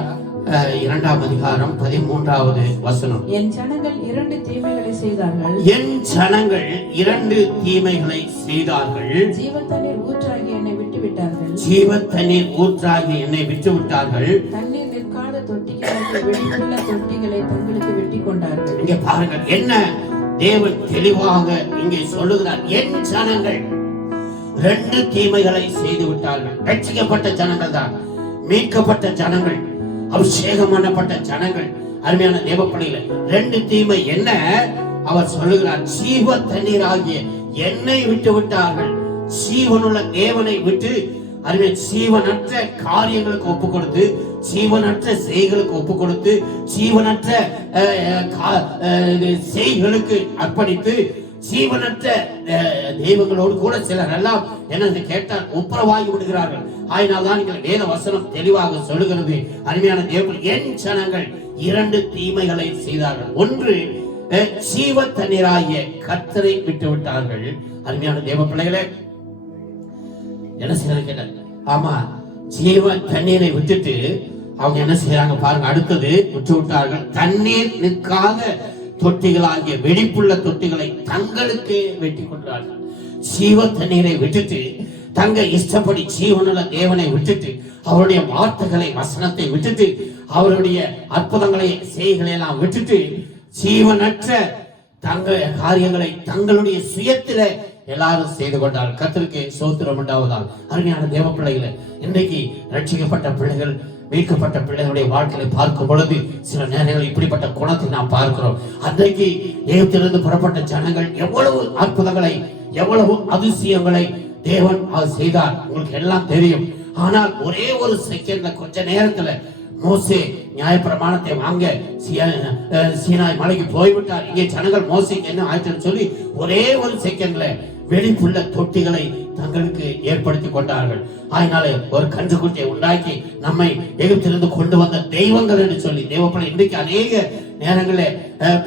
2ஆம் அதிகாரம் 13வது வசனம். என் ஜனங்கள் 2 தீமைகளை செய்தார்கள். என் ஜனங்கள் 2 தீமைகளை செய்தார்கள். ஜீவத்தண்ணீர் ஊற்றாகி என்னை விட்டு விட்டார்கள். ஜீவத்தண்ணீர் ஊற்றாகி என்னை விட்டு விட்டார்கள். தண்ணீர் நிற்காத தொட்டிகளுக்கு வெடிப்புள்ள தொட்டிகளை தங்களுக்கு வெட்டி கொண்டார்கள். இங்க பாருங்கள், என்ன தேவன் தெளிவாக இங்கே சொல்லுகிறார். என் ஜனங்கள் 2 தீமைகளை செய்து விட்டார்கள். ரட்சிக்கப்பட்ட ஜனங்கள் தான், மீட்கப்பட்ட ஜனங்கள், அபிஷேகம் பண்ணப்பட்ட ஜனங்கள், அருமையான தேவ பிள்ளைகளே, 2 தீமை என்ன அவர் சொல்லுகிறார், ஜீவ தண்ணீர் ஆகிய என்னை விட்டு விட்டார்கள். ஜீவனுள்ள தேவனை விட்டு ஜீவனற்ற காரியங்களுக்கு ஒப்பு கொடுத்து, ஜீவனற்ற செய்களுக்கு ஒப்பு கொடுத்து, ஜீவனற்ற செய்களுக்கு அர்ப்பணித்து, ஜீவனற்ற தெய்வங்களோடு கூட சிலர் எல்லாம் என்னன்னு கேட்டால் ஒப்புரவாகி விடுகிறார்கள். ஆயினால்தான் நீங்கள் வேத வசனம் தெளிவாக சொல்லுகிறது, அருமையான தேவன், என் ஜனங்கள் 2 தீமைகளை செய்தார்கள். ஒன்று, ஜீவ தண்ணீராகிய கர்த்தரை விட்டு விட்டார்கள். அருமையான தேவ பிள்ளைகளே, என்ன செய்யறாங்க கேட்டால், ஆமா, ஜீவ தண்ணீரை விட்டுட்டு அவங்க என்ன செய்யறாங்க பாருங்க. அடுத்தது விட்டு விட்டார்கள், தண்ணீர் நிற்காத தொட்டிகளாகிய வெடிப்புள்ள தொட்டிகளை தங்களுக்கு வெட்டி கொண்டார்கள். ஜீவ தண்ணீரை விட்டுட்டு, தங்க இஷ்டப்படி ஜீவனுள்ள தேவனை விட்டுட்டு, அவருடைய வார்த்தைகளை, வசனத்தை விட்டுட்டு, அவருடைய அற்புதங்களை, செய்களை எல்லாம் விட்டுட்டு, ஜீவனற்ற தங்க காரியங்களை தங்களுடைய சுயத்தில எல்லாரும் செய்து கொண்டார்கள். கர்த்தருக்கு ஸ்தோத்திரம் உண்டாவதால் அருமையான தேவ பிள்ளைகளை, இன்றைக்கு ரட்சிக்கப்பட்ட பிள்ளைகள், மீட்கப்பட்ட பிள்ளைகளுடைய வாழ்க்கையை பார்க்கும் பொழுது சில நேரங்களில் இப்படிப்பட்ட குணத்தை நாம் பார்க்கிறோம். அன்றைக்கு தேவத்திலிருந்து புறப்பட்ட ஜனங்கள் எவ்வளவு அற்புதங்களை, எவ்வளவு அதிசயங்களை தேவன் செய்தார், உங்களுக்கு எல்லாம் தெரியும். ஆனால் ஒரே ஒரு செகண்ட்ல, கொஞ்ச நேரத்துல மோசே நியாயப்பிரமாணத்தை வாங்க சீனாய் மலைக்கு போய்விட்டார். இங்கே ஜனங்கள் மோசேக்கு என்ன ஆயிடுச்சுன்னு சொல்லி ஒரே ஒரு செகண்ட்ல வெடிப்புள்ள தொட்டிகளை தங்களுக்கு ஏற்படுத்தி கொண்டார்கள். அதனால ஒரு கன்றுக்குட்டியை உண்டாக்கி நம்மை எகிப்திலிருந்து கொண்டு வந்த தெய்வங்கள் என்று சொல்லி தேவப்பட இன்றைக்கு அநேக நேரங்களில்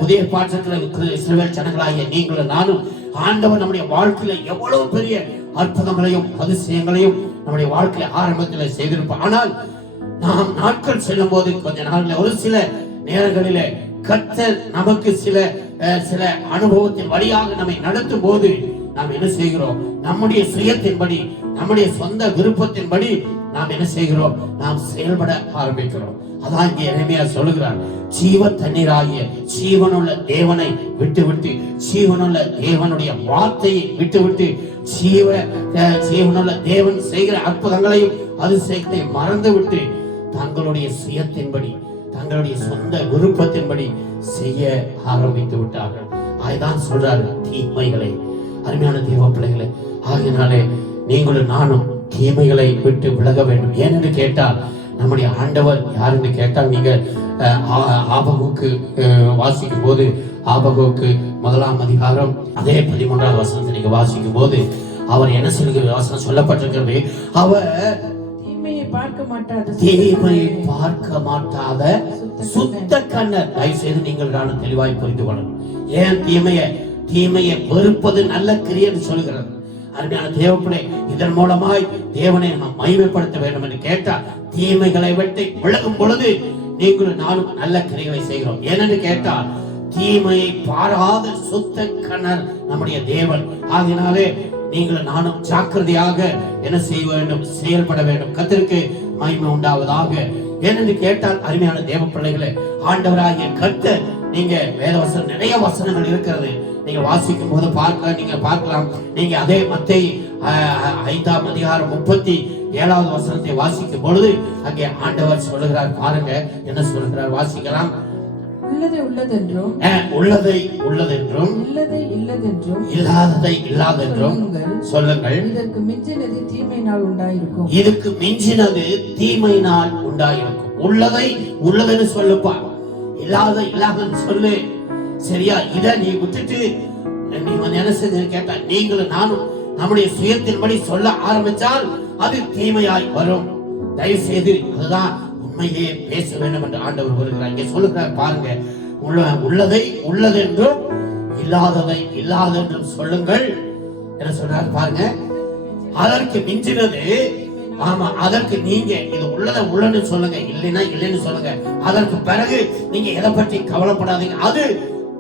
புதிய பாற்றத்தில் இஸ்ரவேல் ஜனங்களாகிய நீங்களும் நானும் ஆண்டவர் நம்முடைய வாழ்க்கையில எவ்வளவு பெரிய அற்புதங்களையும் அதிசயங்களையும் நம்முடைய வாழ்க்கையில ஆரம்பத்தில் செய்திருப்போம். ஆனால் நாம் நாட்கள் செல்லும் போது கொஞ்ச நாள்ல ஒரு சில நேரங்களில கர்த்தர் நமக்கு சில அனுபவத்தின் வழியாக நம்மை நடத்தும் போது நாம் என்ன செய்கிறோம்? நம்முடைய சுயத்தின்படி, நம்முடைய சொந்த விருப்பத்தின்படி நாம் என்ன செய்கிறோம்? நாம் செயல்பட ஆரம்பிக்கிறோம். அதான் இங்கே எரேமியா சொல்லுகிறார், ஜீவ தண்ணீராகிய ஜீவனுள்ள தேவனை விட்டுவிட்டு, ஜீவனுள்ள தேவனுடைய வார்த்தையை விட்டுவிட்டு, ஜீவனுள்ள தேவன் செய்கிற அற்புதங்களையும் அதிசயங்களையும் மறந்துவிட்டு தங்களுடைய சுயத்தின்படி, தங்களுடைய சொந்த விருப்பத்தின்படி செய்ய ஆரம்பித்து விட்டார்கள். அதுதான் சொல்றாரு, தீமைகளை. அருமையான தேவ பிள்ளைகளை, ஆகினாலே நீங்களும் நானும் தீமைகளை விட்டு விலக வேண்டும். ஏனென்று கேட்டால் நம்முடைய ஆண்டவர் யாருன்னு கேட்டால், நீங்க ஆபகுக்கு வாசிக்கும் போது, ஆபகுக்கு 1ஆம் அதிகாரம் அதே 13வது வசனத்தை நீங்க வாசிக்கும் போது அவர் என்ன சொல்கிற வசனம் சொல்லப்பட்டிருக்கிறது, அவர் தீமையை பார்க்க மாட்டாத சுத்த கண்ணர். தயவு செய்து நீங்கள் நானும் தெளிவாய் புரிந்து கொள்ளணும். ஏன் தீமையை வெறுப்பது நல்ல கிரியைன்னு சொல்கிறது. அருமையான தேவப்பிள்ளை, இதன் மூலமாய் தேவனை நாம் மகிமைப்படுத்த வேண்டும் என்று கேட்டால், தீமைகளை விட்டு விலகும் பொழுது நீங்களும் நானும் நல்ல கிரியைகளை செய்கிறோம். ஏனென்று கேட்டால், தீமையை பாராத சுத்த கண்ணர் நம்முடைய தேவன். ஆகினாலே நீங்களும் நானும் ஜாக்கிரதையாக என்ன செய்ய வேண்டும்? செயல்பட வேண்டும். கர்த்தருக்கு மகிமை உண்டாவதாக. ஏனென்று கேட்டால், அருமையான தேவ பிள்ளைகளே, ஆண்டவராகிய கர்த்தர், நீங்க வேதவசனம் நிறைய வசனங்கள் இருக்கிறது, நீங்க வாசிக்கும் போது நீங்க பார்க்கலாம். நீங்க அதே மத்தேயு 5ஆம் அதிகாரம் 37வது வசனத்தை வாசிக்கும் பொழுது அங்கே ஆண்டவர் சொல்லுகிறார், பாருங்க என்ன சொல்லுகிறார், வாசிக்கலாம். உள்ளதை உள்ளதென்றும், உள்ளதை உள்ளதென்றும், இல்லதை இல்லதென்றும், இல்லாததை இல்லாதென்றும் சொல்லுங்கள். இதற்கு மிஞ்சினது தீமையினால் உண்டாயிருக்கும். இதுக்கு மிஞ்சினது தீமையினால் உண்டாயிருக்கும். உள்ளதை உள்ளதுன்னு சொல்லுப்பா, இல்லாத இல்லாதன்னு சொல்லு. சரியா? இத நீ விட்டுட்டு நீ என்ன செய்து கேட்டா, நீங்களும் நானும் நம்முடைய சுயத்தின்படி சொல்ல ஆரம்பிச்சால் அது தீமையாய் வரும். தயவு செய்து அதுதான் உண்மையே பேச வேண்டும் என்று ஆண்டவர் வருகிறார். இங்கே சொல்லுகிறார், பாருங்க, உள்ளதை உள்ளதென்றும் இல்லாததை இல்லாதென்றும் சொல்லுங்கள். என்ன சொல்றாரு பாருங்க, அதற்கு மிஞ்சினது. ஆமா, அதற்கு நீங்க இது உள்ளத உள்ளன்னு சொல்லுங்க, இல்லைன்னா இல்லைன்னு சொல்லுங்க. அதற்கு பிறகு நீங்க எதை பற்றி கவலைப்படாதீங்க. அது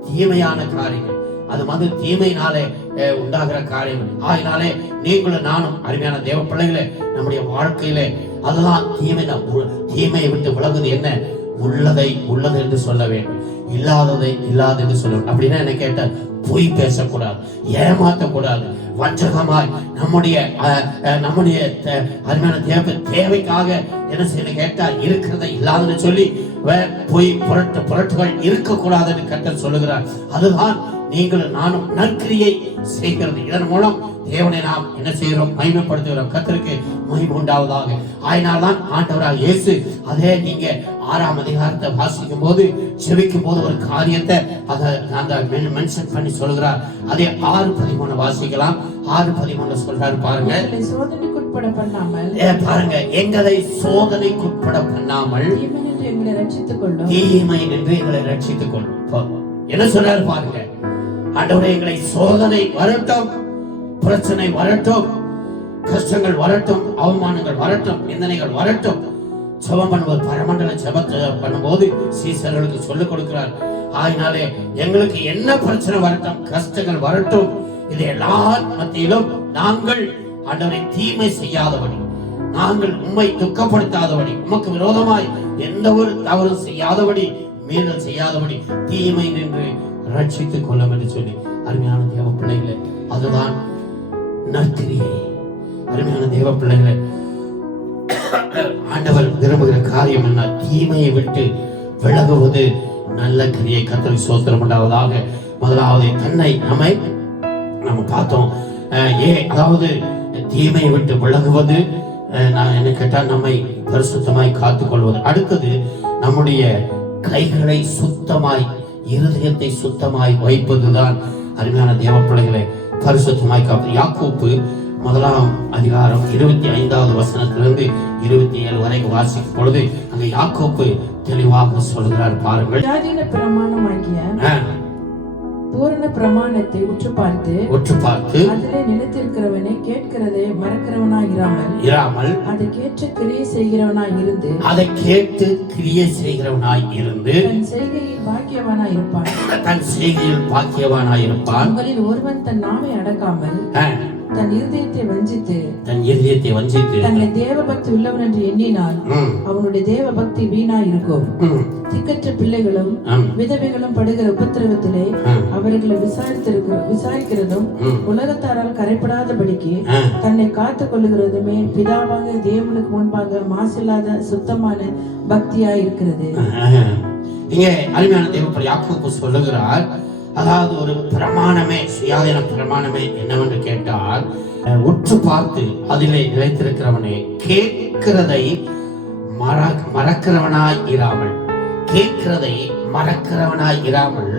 தீமையான காரியங்கள், அது வந்து தீமையினாலே உண்டாகிற காரியங்கள். ஆகினாலே நீங்களும் நானும் அருமையான தேவ பிள்ளைகளே, நம்முடைய வாழ்க்கையில அதுதான் தீமையை விட்டு விலகுது. என்ன? உள்ளதை உள்ளது என்று சொல்ல வேண்டும், இல்லாததை இல்லாது என்று சொல்ல வேண்டும். அப்படின்னா என்ன கேட்ட, பொய் பேசக்கூடாது, ஏமாற்றக்கூடாது, வஞ்சகமாய் நம்முடைய அருமையான தேவைக்காக என்ன செய்ய கேட்டா, இருக்கிறதை இல்லாதுன்னு சொல்லி பொய் புரட்டுகள் இருக்கக்கூடாது என்று கர்த்தர் சொல்லுகிறார். அதுதான் நீங்களும் நானும் நற்கிரியை செய்கிறது. இதன் மூலம் தேவனை நாம் என்ன செய்கிறோம்? மகிமைப்படுத்துகிறோம். கர்த்தருக்கு மகிமை உண்டாவதாக. ஆயினால்தான் ஆண்டவராக இயேசு அதே நீங்க 6ஆம் அதிகாரத்தை வாசிக்கும் போது, செவிக்கும் போது ஒரு காரியத்தை அந்த மென்ஷன் பண்ணி சொல்கிறார். அதே 6:13 வாசிக்கலாம். 6:13 சொல்றாரு பாருங்க, சோதனைக்குட்பட பண்ணாமல், பாருங்க, எங்களை சோதனைக்குட்பட பண்ணாமல் எங்களை ரட்சித்துக் கொள்ளும், தீமை நின்று எங்களை ரட்சித்துக் கொள்ளும். என்ன சொல்றாரு பாருங்க, ஆண்டவரே, எங்களை சோதனை வரட்டும், பிரச்சனை வரட்டும், கஷ்டங்கள் வரட்டும், அவமானங்கள் வரட்டும், நிந்தனைகள் வரட்டும், ஜெபம் பண்ணும்போது, பரமண்டல ஜெபத்தை பண்ணும்போது சீசர்களுக்கு சொல்லிக் கொடுக்கிறார். ஆயினாலே எங்களுக்கு என்ன பிரச்சனை வரட்டும், கஷ்டங்கள் வரட்டும், இது எல்லா மத்தியிலும் நாங்கள் ஆண்டவரை தீமை செய்யாதபடி, நாங்கள் உம்மை துக்கப்படுத்தாதபடி, உமக்கு விரோதமாய் எந்த ஒரு தவறும் செய்யாதபடி, மீறல் செய்யாதபடி தீமை நின்று ரட்சித்துக் கொள்ளும் என்று சொல்லி, அருமையான தேவ பிள்ளைகளே, அதுதான் நற்கிரியை. அருமையான தேவ பிள்ளைகளே, ஆண்டவர் விரும்புகிற காரியம் என்ன? தீமையை விட்டு விலகுவது நல்ல கிரியை. கர்த்தருக்கு ஸ்தோத்திரம் உண்டாவதாக. முதலாவது தன்னை நம்ம பார்த்தோம். அதாவது தீமையை விட்டு விலகுவது, நான் என்ன கேட்டா, நம்மை பரிசுத்தமாய் காத்துக்கொள்வது. அடுத்தது நம்முடைய கைகளை சுத்தமாய், இருதயத்தை சுத்தமாய் வைப்பதுதான் அருமையான தேவ பிள்ளைகளை பரிசுத்தமாய் காப்பது. யாக்கோப்பு 1 அதிகாரம் 25வது வசனத்திலிருந்து 27 வரை வாசிக்கும் பொழுது அங்க யாக்கோப்பு தெளிவாக சொல்கிறார். பாருங்கள். சுயாதீன பிரமாணமாகிய பூரண பிரமாணத்தை உற்று பார்த்து அதிலே நிலைத்திருக்கிறவனை கேட்கிறதை மறக்கிறவனாய் அதை கேட்டு கிரியை செய்கிறவனாய் இருந்து தன் செய்கையில் பாக்கியவானாய் இருப்பான். உங்களில் ஒருவன் தன் நாவை அடக்காமல் தன் இருதயத்தை வஞ்சித்து தன்னை தேவ பக்தி உள்ளவன் என்று எண்ணினால் அவனுடைய தேவ பக்தி வீணாய் இருக்கும். திக்கற்ற பிள்ளைகளும் விதவைகளும் படுகிற உபத்திரவத்திலே அவர்களை விசாரிக்கிறதும் உலகத்தாரால் கரைப்படாதபடிக்கு தன்னை காத்துக் கொள்ளுகிறதுமே பிதாவாக தேவனுக்கு முன்பாக மாசில்லாத சுத்தமான பக்தியாய் இருக்கிறது. இங்கே அருமையான தேவ யாக்கோபு சொல்லுகிறார், அதாவது ஒரு பிரமாணமே, சுயாதீன பிரமாணமே என்னவென்று கேட்டால், உற்று பார்த்து அதிலே நிலைத்திருக்கிறவனே கேட்கிறதை மறக்கிறவனாய் இராமல்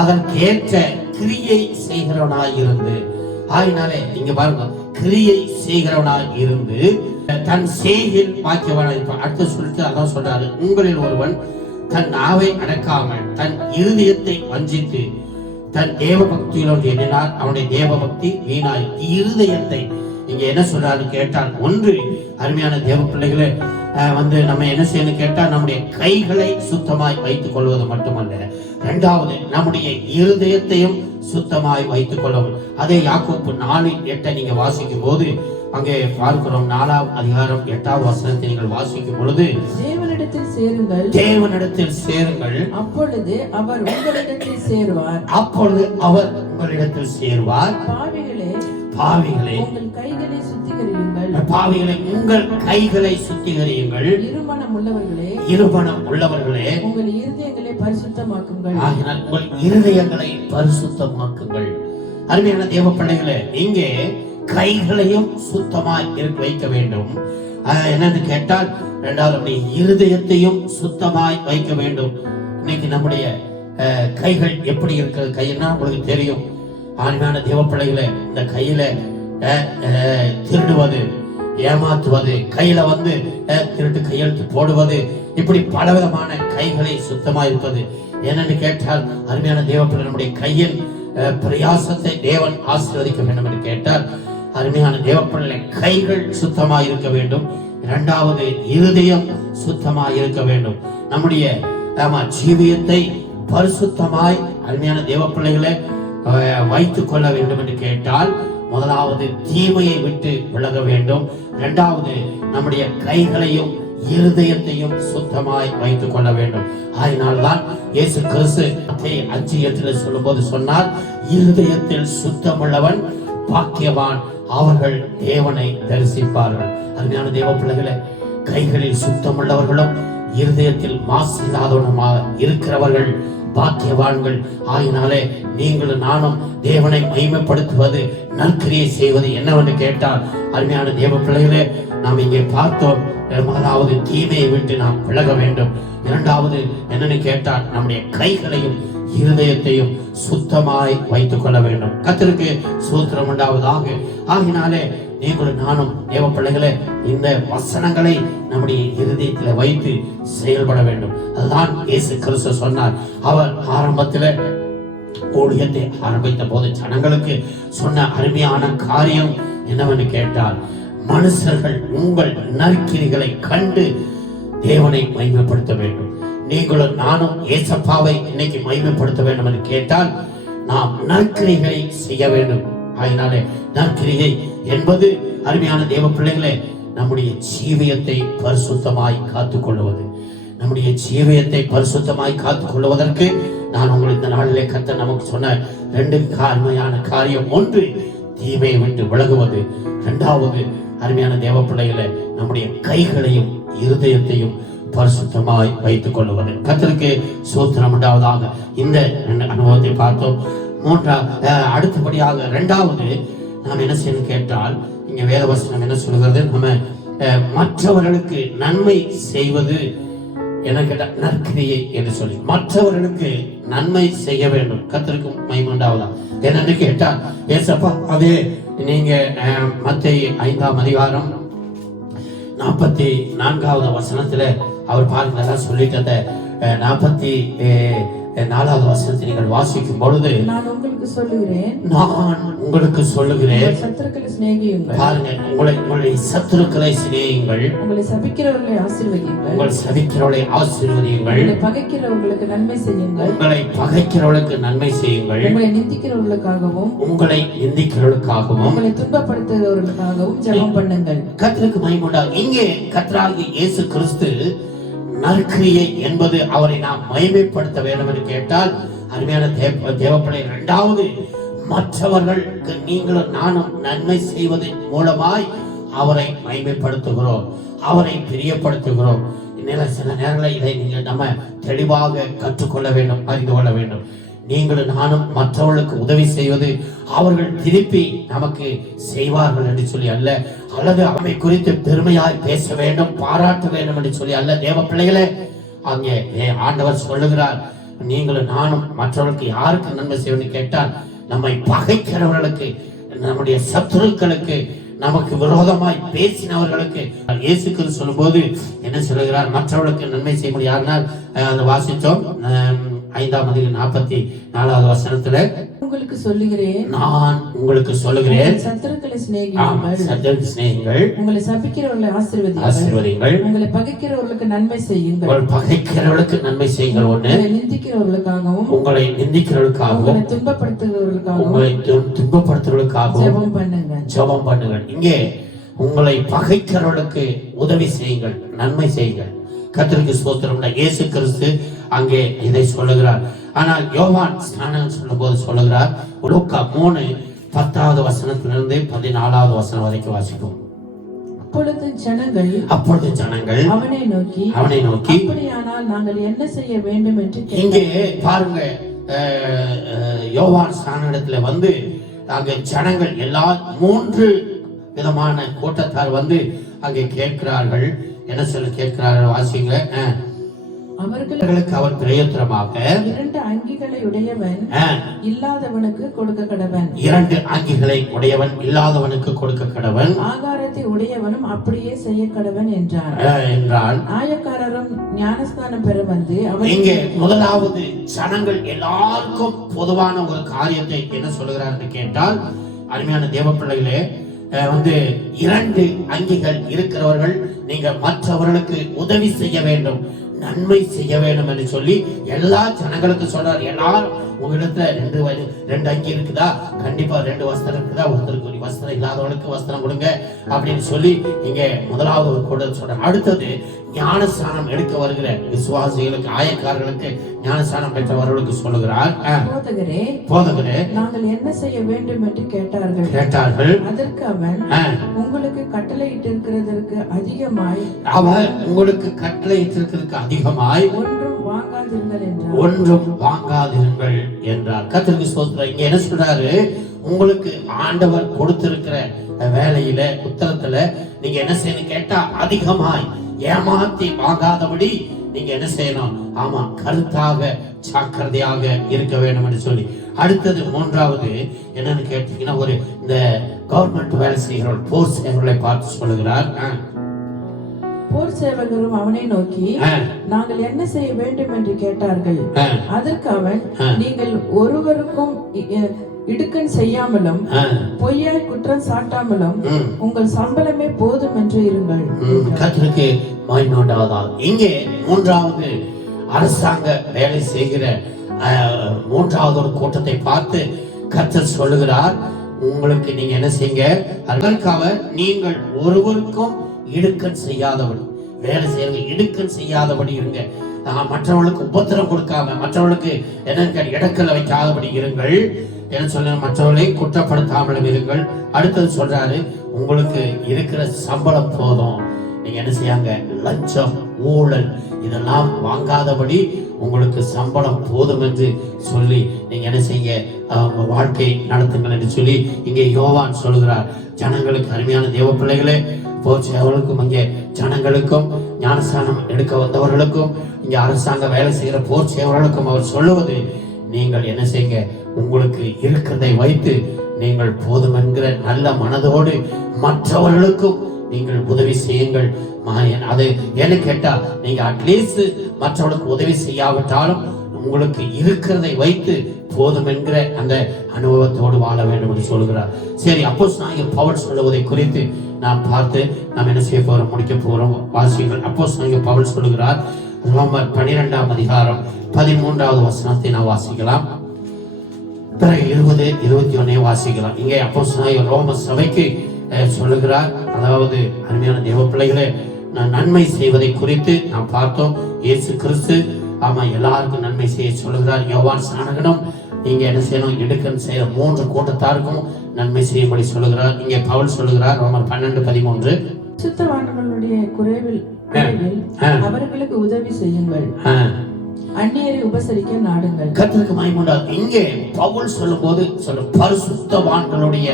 அதற்கேற்ற கிரியை செய்கிறவனாய் இருந்து. ஆயினாலே இங்க பாருங்க, கிரியை செய்கிறவனாய் இருந்து தன் செய்கையில் பாக்கியவனாய் இருப்பான். அடுத்து சொல்லிட்டு அதான் சொல்றாரு, உங்களில் ஒருவன் தன் நாவை அடக்காமல் தன் இருதயத்தை வஞ்சித்து தன் தேவ பக்தியிலோடு எண்ணினார் அவனுடைய தேவ பக்தி வீணாய். இருதயத்தை இங்க என்ன சொல்றாரு கேட்டால், ஒன்று அருமையான தேவ பிள்ளைகளை நம்ம என்ன செய்யணும் கேட்டால், நம்முடைய கைகளை சுத்தமாய் வைத்துக் கொள்வது மட்டுமல்ல, இரண்டாவது நம்முடைய இருதயத்தையும் சுத்தமாய் வைத்துக் கொள்ளவும். அதே யாக்கோப்பு 4:8 நீங்க வாசிக்கும் போது அங்கே பார்க்கிறோம். 4ஆம் அதிகாரம் 8வது வசனத்தை நீங்கள் வாசிக்கும் பொழுது, தேவனிடத்தில் சேருங்கள் அப்பொழுது அவர் உங்களிடத்தில் சேருவார். பாவிகளே உங்கள் கைகளை சுத்திகரியுங்கள். இருமனம் உள்ளவர்களே உங்கள் இருதயங்களை பரிசுத்தமாக்குங்கள். அருமையான தேவ பிள்ளைகளே, இங்கே கைகளையும் சுத்தமாய் வைக்க வேண்டும். என்னன்னு கேட்டால், இரண்டாவது நம்முடைய இருதயத்தையும் சுத்தமாய் வைக்க வேண்டும். இன்னைக்கு நம்முடைய கைகள் எப்படி இருக்கிறது? கைன்னா உங்களுக்கு தெரியும். ஆண்மையான தேவ பிள்ளைகளை, இந்த கையில திருடுவது, ஏமாற்றுவது, கையில திருட்டு கையெழுத்து போடுவது, இப்படி பலவிதமான கைகளை சுத்தமாய் இருப்பது. என்னன்னு கேட்டால், அருமையான தேவ பிள்ளை, நம்முடைய கையின் பிரயாசத்தை தேவன் ஆசீர்வதிக்க வேண்டும் என்று கேட்டால், அருமையான தேவ பிள்ளை, கைகள் சுத்தமாய் இருக்க வேண்டும். இரண்டாவது இருதயம் சுத்தமாய் இருக்க வேண்டும். நம்முடைய ஜீவியத்தை பரிசுத்தமாய் அருமையான தேவ பிள்ளைகளை வைத்துக் கொள்ள வேண்டும் என்று கேட்டால், முதலாவது தீமையை விட்டு விலக வேண்டும். இரண்டாவது நம்முடைய கைகளையும் இருதயத்தையும் சுத்தமாய் வைத்துக் கொள்ள வேண்டும். அதனால்தான் இயேசு கிறிஸ்து 5:8 சொல்லும் போது சொன்னார், இருதயத்தில் சுத்தமுள்ளவன் பாக்கியவான், அவர்கள் தேவனை தரிசிப்பார்கள். அருமையான தேவ பிள்ளைகளே, கைகளில் சுத்தமுள்ளவர்களும் இருதயத்தில் மாசு இல்லாதவனுமாக இருக்கிறவர்கள் பாக்கியவான்கள். ஆயினாலே நீங்களும் நானும் தேவனை மகிமைப்படுத்துவது, நற்கிரியை செய்வது என்னவென்று கேட்டால், அருமையான தேவ பிள்ளைகளே, நாம் இங்கே பார்த்தோம், முதலாவது தீமையை விட்டு நாம் விலக வேண்டும். இரண்டாவது என்னன்னு கேட்டால், நம்முடைய கைகளையும் இருதயத்தையும் சுத்தமாய் வைத்துக் கொள்ள வேண்டும். கர்த்தருக்கு ஸ்தோத்திரம் உண்டாவதாக. ஆகினாலே நீங்களும் நானும் தேவ பிள்ளைகளே, இந்த வசனங்களை நம்முடைய இருதயத்தில் வைத்து செயல்பட வேண்டும். அதுதான் இயேசு கிறிஸ்து சொன்னார். அவர் ஆரம்பத்தில் ஊழியத்தை ஆரம்பித்த போது ஜனங்களுக்கு சொன்ன அருமையான காரியம் என்னவென்று கேட்டால், மனுஷர்கள் உங்கள் நற்கிரிகளை கண்டு தேவனை மகிமைப்படுத்த வேண்டும். நீங்களும் நானும் ஏசப்பாவை இன்னைக்கு மகிமைப்படுத்த வேண்டும் என்று கேட்டால், நாம் நற்கிரிகளை செய்ய வேண்டும். அதனாலே நற்கிரியை என்பது அருமையான தேவ பிள்ளைகளே, நம்முடைய ஜீவியத்தை பரிசுத்தமாய் காத்துக் கொள்வது. நம்முடைய ஜீவியத்தை பரிசுத்தமாய் காத்துக் கொள்வதற்கு நான் உங்களுக்கு இந்த நாளிலே கர்த்தர் நமக்கு சொன்ன 2 அருமையான காரியம். ஒன்று, தீமையை விட்டு விலகுவது. இரண்டாவது, அருமையான தேவ பிள்ளைகளை, நம்முடைய கைகளையும் இருதயத்தையும் பரிசுத்தமாய் வைத்துக் கொள்வது. கர்த்தருக்கு ஸ்தோத்திரம் உண்டாவதாக. இந்த அனுபவத்தை பார்த்தோம். அடுத்தபடியாக இரண்டாவது நாம் என்ன செய்யணும் கேட்டால், இங்க வேதவசனம் என்ன சொல்கிறது, நம்ம மற்றவர்களுக்கு நன்மை செய்வது என்ன கேட்டா நற்கிரியை என்று சொல்லி மற்றவர்களுக்கு நன்மை செய்ய வேண்டும். கர்த்தருக்கு மகிமை உண்டாவதாக. என்னன்னு கேட்டால் ஏசப்பா அதே நீங்க மத்தேயு 5ஆம் அதிகாரம் 44வது வசனத்துல அவர் பாருங்க சொல்லிட்டு 44வது வசனத்தை நீங்கள் வாசிக்கும் பொழுது நான் உங்களுக்கு சொல்லுகிறேன் சத்துருக்களை சிநேகியுங்கள். பாருங்க, உங்களுடைய சத்துருக்களை சிநேகியுங்கள், உங்களை சபிக்கிறவர்களை ஆசீர்வதியுங்கள், உங்களை சபிக்கிறவர்களை ஆசீர்வதியுங்கள், உங்களை பகைக்கிறவர்களுக்கு நன்மை செய்யுங்கள், உங்களை பகைக்கிறவர்களுக்கு நன்மை செய்யுங்கள், உங்களை நிந்திக்கிறவர்களுக்காகவும் உங்களை துன்பப்படுத்துகிறவர்களுக்காகவும் ஜெபம் பண்ணுங்கள். கர்த்தருக்கு மகிமை உண்டாவதாக. இங்கே கர்த்தராகிய இயேசு கிறிஸ்து நற்கிரியை என்பது அவரை நாம் மகிமைப்படுத்த வேண்டும் என்று கேட்டால் அருமையான தேவப்பிள்ளை, இரண்டாவது மற்றவர்களுக்கு நீங்களும் நானும் நன்மை செய்வதன் மூலமாய் அவரை மகிமைப்படுத்துகிறோம், அவரை பிரியப்படுத்துகிறோம். சில நேரங்களில் இதை நீங்கள் நம்ம தெளிவாக கற்றுக்கொள்ள வேண்டும், அறிந்து கொள்ள வேண்டும். நீங்களும் நானும் மற்றவர்களுக்கு உதவி செய்வது அவர்கள் திருப்பி நமக்கு செய்வார்கள் என்று சொல்லி அல்ல, அல்லது அவனை குறித்து பெருமையாய் பேச வேண்டும், பாராட்ட வேண்டும் என்று சொல்லி அல்ல. தேவ பிள்ளைகளே, அங்கே ஆண்டவர் சொல்லுகிறார், நீங்களும் நானும் மற்றவர்களுக்கு யாருக்கு நன்மை செய்யணும்னு கேட்டால் நம்மை பகைக்கிறவர்களுக்கு, நம்முடைய சத்துருக்களுக்கு, நமக்கு விரோதமாய் பேசினவர்களுக்கு. இயேசு கிறிஸ்து சொல்லும்போது என்ன சொல்லுகிறார்? மற்றவர்களுக்கு நன்மை செய்ய முடியாதுனால் அதை வாசித்தோம் 5ஆம் அதிகாரம் 44வது வசனத்துல உங்களுக்கு சொல்லுகிறேன், நான் உங்களுக்கு சொல்லுகிறேன் சத்துருக்களை சிநேகியுங்கள், உங்களை சபிக்கிறவர்களை ஆசீர்வதியுங்கள், உங்களை பகைக்கிறவர்களுக்கு நன்மை செய்யுங்கள், உங்கள் பகைக்கிறவர்களுக்கு நன்மை செய்யுங்கள். ஒண்ணு, உங்களை நிந்திக்கிறவர்களுக்காகவும் உங்களை துன்பப்படுத்துகிறவர்களுக்காகவும் ஜெபம் பண்ணுங்கள். இங்கே உங்களை பகைக்கிறவர்களுக்கு உதவி செய்யுங்கள், நன்மை செய்யுங்கள். கர்த்தருக்கு ஸ்தோத்திரம். இயேசு கிறிஸ்து அங்கே இதை சொல்லுகிறார். ஆனால் யோவான் ஸ்நானம் சொல்லும் போது சொல்லுகிறார், லூக்கா 3:10வது வசனத்திலிருந்து 14வது வசனம் வரைக்கும் வாசிப்போம். அப்பொழுது ஜனங்கள் அவனை நோக்கி அப்படியானால் நாங்கள் என்ன செய்ய வேண்டும் என்று இங்கே பாருங்க, யோவான் ஸ்நானத்துல வந்து அங்கே ஜனங்கள் எல்லா 3 விதமான கூட்டத்தார் வந்து அங்கே கேட்கிறார்கள். என்ன சொல்லி கேட்கிறார்கள்? வாசிங்க. அவர்களுக்கு அவர் பிரயோஜனமாக 2 அங்கிகளை உடையவன் இல்லாதவனுக்கு கொடுக்க கடவன், 2 அங்கிகளை உடையவன் இல்லாதவனுக்கு கொடுக்க கடவன், ஆகாரத்தை உடையவனும் அப்படியே செய்ய கடவன் என்றான். ஆயக்காரரும் ஞானஸ்நானம் பெற வந்து இங்கே முதலாவது ஜனங்கள் எல்லாருக்கும் பொதுவான ஒரு காரியத்தை என்ன சொல்லுகிறார் என்று கேட்டால், அருமையான தேவ பிள்ளைகளே, வந்து 2 அங்கிகள் இருக்கிறவர்கள் நீங்க மற்றவர்களுக்கு உதவி செய்ய வேண்டும், நன்மை செய்ய வேண்டும் என்று சொல்லி எல்லா ஜனங்களுக்கு சொல்றார். எல்லாரும் உங்களிடத்துல 2 அங்கி இருக்குதா, கண்டிப்பா 2 வஸ்திரம் இருக்குதா, ஒருத்தருக்கு ஒரு வஸ்திரம் இல்லாதவனுக்கு வஸ்திரம் கொடுங்க அப்படின்னு சொல்லி இங்க முதலாவது ஒரு கூட சொல்றார். அடுத்தது ஞானஸ்நானம் எடுக்க வருகிற விசுவாசிகளுக்கு, ஆயக்காரர்களுக்கு, ஞானஸ்நானம் பெற்றவர்களுக்கு சொல்லுகிறார், போதகரே நாங்கள் என்ன செய்ய வேண்டும் என்று கேட்டார்கள். அதற்கு அவன், உங்களுக்கு கட்டளையிட்டிருக்கிறதற்கு அதிகமாய் ஒன்றும் வாங்காதிருங்கள் என்றார். கர்த்தருக்கு ஸ்தோத்திரம். இங்க என்ன சொல்றாரு? உங்களுக்கு ஆண்டவர் கொடுத்திருக்கிற வேலையில, உத்தரத்துல நீங்க என்ன செய்யணும் கேட்டா, அதிகமாய் ஏமாத்தி வாங்காதபடி நீங்க என்ன செய்யணும்? ஆமா, கருத்தாக ஜாக்கிரதையாக இருக்க வேண்டும் என்று சொல்லி. அடுத்தது 3வது என்னன்னு கேட்டீங்கன்னா, ஒரு இந்த கவர்மெண்ட் வேலை செய்கிறவர்கள், போர் சேவர்களை பார்த்து சொல்லுகிறார். போர் சேவகரும் அவனை நோக்கி நாங்கள் என்ன செய்ய வேண்டும் என்று கேட்டார்கள். அதற்கு அவன், நீங்கள் ஒருவருக்கும் இடுக்கண் செய்யாமலும் பொய்யாய் குற்றம் சாட்டாமலும் உங்கள் சம்பளமே போதும் என்று இருங்கள். கர்த்தருக்கு மகிமை உண்டாவதாக. இங்கே 3வது அரசாங்க வேலை செய்கிற 3வது ஒரு கூட்டத்தை பார்த்து கர்த்தர் சொல்லுகிறார், உங்களுக்கு நீங்க என்ன செய்யுங்க, அதற்காக நீங்கள் ஒருவருக்கும் இடுக்கண் செய்யாதபடி, வேலை செய்யறவங்க இடுக்கண் செய்யாதபடி இருங்க. மற்றவர்களுக்கு உபத்திரம் கொடுக்காம, மற்றவர்களுக்கு என்ன இடக்கல்ல வைக்காதபடி இருங்கள். என்ன சொல்ல, மற்றவர்களை குற்றப்படுத்தாமலும் இருங்கள். அடுத்தது சொல்றாரு, உங்களுக்கு இருக்கிற சம்பளம் போதும், நீங்க என்ன செய்யாங்க, லஞ்சம், ஊழல் இதெல்லாம் வாங்காதபடி உங்களுக்கு சம்பளம் போதும் என்று சொல்லி நீங்க என்ன செய்ய, வாழ்க்கை நடத்துங்கள் என்று சொல்லி இங்கே யோவான் சொல்லுகிறார். ஜனங்களுக்கு, அருமையான தேவ பிள்ளைகளே, போர் சேவர்களுக்கும் இங்கே ஜனங்களுக்கும் ஞானஸ்தானம் எடுக்க வந்தவர்களுக்கும் இங்கே அரசாங்க வேலை செய்கிற போர் சேவர்களுக்கும் அவர் சொல்லுவது, நீங்கள் என்ன செய்யுங்க, உங்களுக்கு இருக்கிறதை வைத்து நீங்கள் போதும் என்கிற நல்ல மனதோடு மற்றவர்களுக்கும் நீங்கள் உதவி செய்யுங்கள். அது என்ன கேட்டா, நீங்க அட்லீஸ்ட் மற்றவர்களுக்கு உதவி செய்யாவிட்டாலும் உங்களுக்கு இருக்கிறதை வைத்து போதும் என்கிற அந்த அனுபவத்தோடு வாழ வேண்டும் என்று சொல்கிறார். சரி, அப்போஸ்தலனாகிய பவுல் சொல்லுவதை குறித்து நாம் பார்த்து நாம் என்ன செய்ய போறோம், முடிக்க போறோம். வாசிகள். அப்போஸ்தலனாகிய பவுல் சொல்லுகிறார், ரோமர் 12ஆம் அதிகாரம் 13வது வசனத்தை நாம் வாசிக்கலாம். பிறகு 20, 21 வாசிக்கலாம். இங்கே அப்போஸ்தலனாகிய ரோம சபைக்கு சொல்லுகிறார். அதாவது அருமையான தேவ பிள்ளைகளே, நன்மை செய்வதை குறித்து நாம் பார்த்தோம். இயேசு கிறிஸ்து எல்லாருக்கும் நன்மை செய்ய சொல்லுகிறார். யோவான் ஸ்நானகனும் நீங்க என்ன செய்யணும், இடுக்கன் செய்யற 3 கூட்டத்தாருக்கும் நன்மை செய்யும்படி சொல்லுகிறார். இங்கே பவுல் சொல்லுகிறார், ரோமர் 12:13, சுத்தவான்களுடைய குறைவில் அவர்களுக்கு உதவி செய்யுங்கள், அந்நியரை உபசரிக்க நாடுங்கள். கர்த்தருக்கு மகிமை உண்டாகட்டும். இங்கே பவுல் சொல்லும்போது பரிசுத்தவான்களுடைய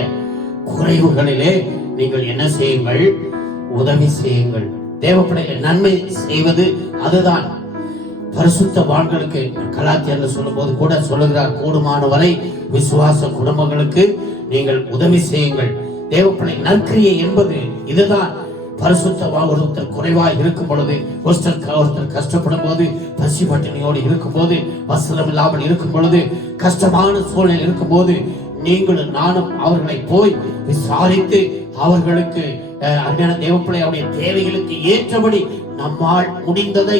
குறைவுகளிலே நீங்கள் என்ன செய்யுங்கள், உதவி செய்யுங்கள். தேவப்பிள்ளைகள் நன்மை செய்வது அதுதான் பரிசுத்தவான்களுக்கு. கலாத்தியர்ல சொல்லும்போது கூட சொல்லுகிறார், கூடுமான வரை விசுவாச குடும்பங்களுக்கு நீங்கள் உதவி செய்யுங்கள். தேவப்பிள்ளை நற்கிரியை என்பது இதுதான். பரிசுத்தவான் ஒருத்தர் குறைவாய் இருக்கும் பொழுது, ஒருத்தர் கஷ்டப்படும் போது, பசி பட்டினியோடு இருக்கும் போது, வஸ்திரம் இல்லாமல் இருக்கும் பொழுது, கஷ்டமான சூழ்நிலை இருக்கும் போது, நீங்களும் நானும் அவர்களை போய் விசாரித்து அவர்களுக்கு அருமையான தேவப்பிள்ளை அவருடைய தேவைகளுக்கு ஏற்றபடி நம்மால் முடிந்ததை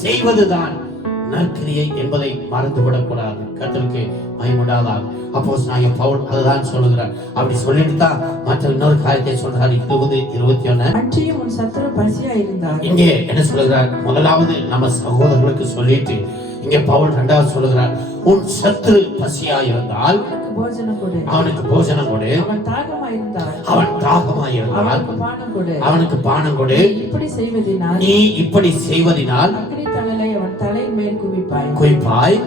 செய்வதுதான் நற்கிரியை என்பதை மறந்துவிடக் கூடாது. கர்த்தருக்கு மகிமையுண்டாவதாக. அப்போஸ்தலனாகிய பவுல் அதுதான் சொல்லுகிறார். அப்படி சொல்லிட்டு தான் மற்ற இன்னொரு காரியத்தை சொல்றார். 20, 21 அன்றியும் உன் சத்துரு பசியா இருந்தார். இங்கே என்ன சொல்லுகிறார், முதலாவது நம்ம சகோதரர்களுக்கு சொல்லிட்டு இங்கே பவுல் 2வது சொல்லுகிறார், உன் சத்துரு பசியா இருந்தால் அவனுக்கு போஜனம் கொடு, அவன் தாகமாயிருந்தால் அவனுக்கு பானம் கொடு. நீ இப்படி செய்வதினால் அவன் தலையின் மேல் குவிப்பாய்.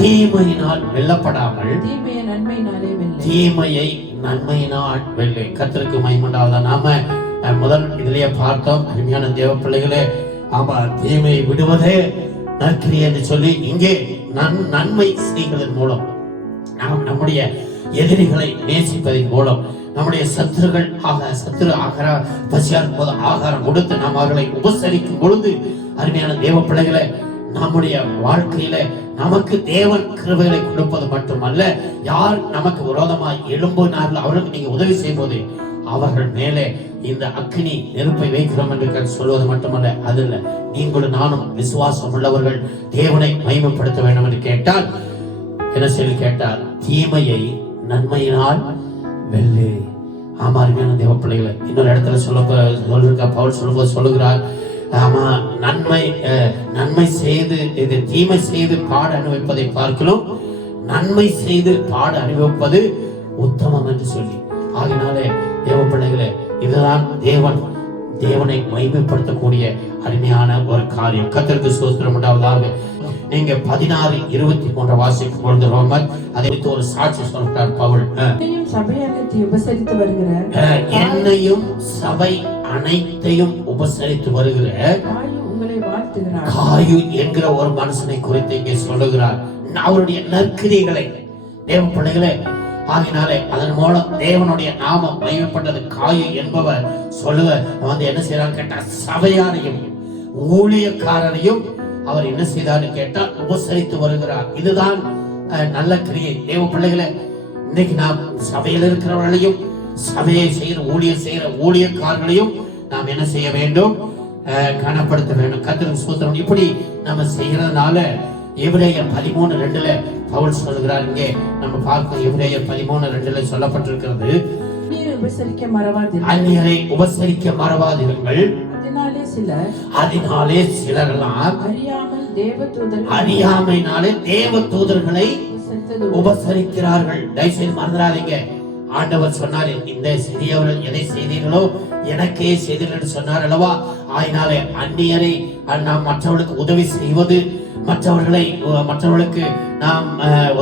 தீமையினால் வெல்லப்படாமல் தீமையை நன்மையினால் வெல்லை. கர்த்தருக்கு மகிமை உண்டாவதாக. நாம முதல் இதிலேயே பார்த்தோம், அருமையான தேவ பிள்ளைகளே, ஆமா, தீமையை விடுவதே நற்கிரியை என்று சொல்லி இங்கே நன்மை செய்வதன் மூலம், நாம் நம்முடைய எதிரிகளை நேசிப்பதன் மூலம், நம்முடைய சத்துரு ஆகாரம் பசியா போது ஆகாரம் கொடுத்து நாம் அவர்களை உபசரிக்கும் பொழுது, அருமையான தேவ பிள்ளைகளை, நம்முடைய வாழ்க்கையில நமக்கு தேவன் கிருபைகளை கொடுப்பது மட்டுமல்ல, யார் நமக்கு விரோதமாய் எழும்பினார்கள் அவர்களுக்கு நீங்க உதவி செய்யும் போது அவர்கள் மேலே இந்த அக்கினி நெருப்பை வைக்கிறோம் என்று சொல்வது மட்டுமல்ல, அது இல்ல, நீங்களும் நானும் விசுவாசம் உள்ளவர்கள் தேவனை மகிமைப்படுத்த வேண்டும் என்று கேட்டால் என்ன சொல்லி கேட்டால், தீமையை நன்மையினால் வெல்லு. ஆமா, அருமையான தேவ பிள்ளைகளை, இன்னொரு இடத்துல சொல்லிருக்க பவுல் சொல்லும்போது சொல்லுகிறார், ஆமா, நன்மை செய்து இது தீமை செய்து பாட அனுபவிப்பதை பார்க்கலாம், நன்மை செய்து பாட அனுபவிப்பது உத்தமம் என்று சொல்லி. ஆகினாலே தேவ பிள்ளைகளே, இதுதான் தேவனை மகிமைப்படுத்தக்கூடிய அருமையான ஒரு காரியம். கர்த்தருக்கு ஸ்தோத்திரம் உண்டாவதாக. நீங்க 16, 23 வாசிக்கும் பொழுது ரோமர் அதை வைத்து ஒரு சாட்சி சொல்றார் பவுல். என்னையும் சபை அனைத்தையும் உபசரித்து வருகிற காயு என்கிற ஒரு மனுஷனை குறித்து இங்கே சொல்லுகிறார். அவருடைய நற்கிரியைகளை தேவ பிள்ளைகளே, ஆகினாலே அதன் மூலம் தேவனுடைய நாமம் மகிமைப்பட்டது. காயு என்பவர் சொல்லுவார் என்ன செய்யறாரு கேட்டா, சபையாரையும் ஊழியக்காரரையும் அவர் என்ன செய்தார் கேட்டால் உபசரித்து வருகிறார். இதுதான் நல்ல கிரியை. தேவ பிள்ளைகளை, இன்னைக்கு நாம் சபையில் இருக்கிறவர்களையும் சபையை செய்கிற ஊழியக்காரர்களையும் நாம் என்ன செய்ய வேண்டும், கனப்படுத்த வேண்டும். கர்த்தருக்கு ஸ்தோத்திரம். இப்படி நம்ம செய்யறதுனால எபிரேயர் 13:2 பவுல் சொல்லுகிறார். இங்கே நம்ம பார்க்கிறோம், எபிரேயர் 13:2 சொல்லப்பட்டிருக்கிறது, அந்நியரை உபசரிக்க மறவாதிருங்கள். அதனாலே சிலரெல்லாம் அறியாமையினாலே தேவ தூதர்களை உபசரிக்கிறார்கள். தயவுசெய்து மறந்துடாதீங்க. ஆண்டவர் சொன்னார், இந்த சிறியவர்கள் எதை செய்தீர்களோ எனக்கே செய்தீர்கள் என்று சொன்னார் அல்லவா? ஆயினாலே அந்நியரை நாம் மற்றவர்களுக்கு உதவி செய்வது, மற்றவர்களுக்கு நாம்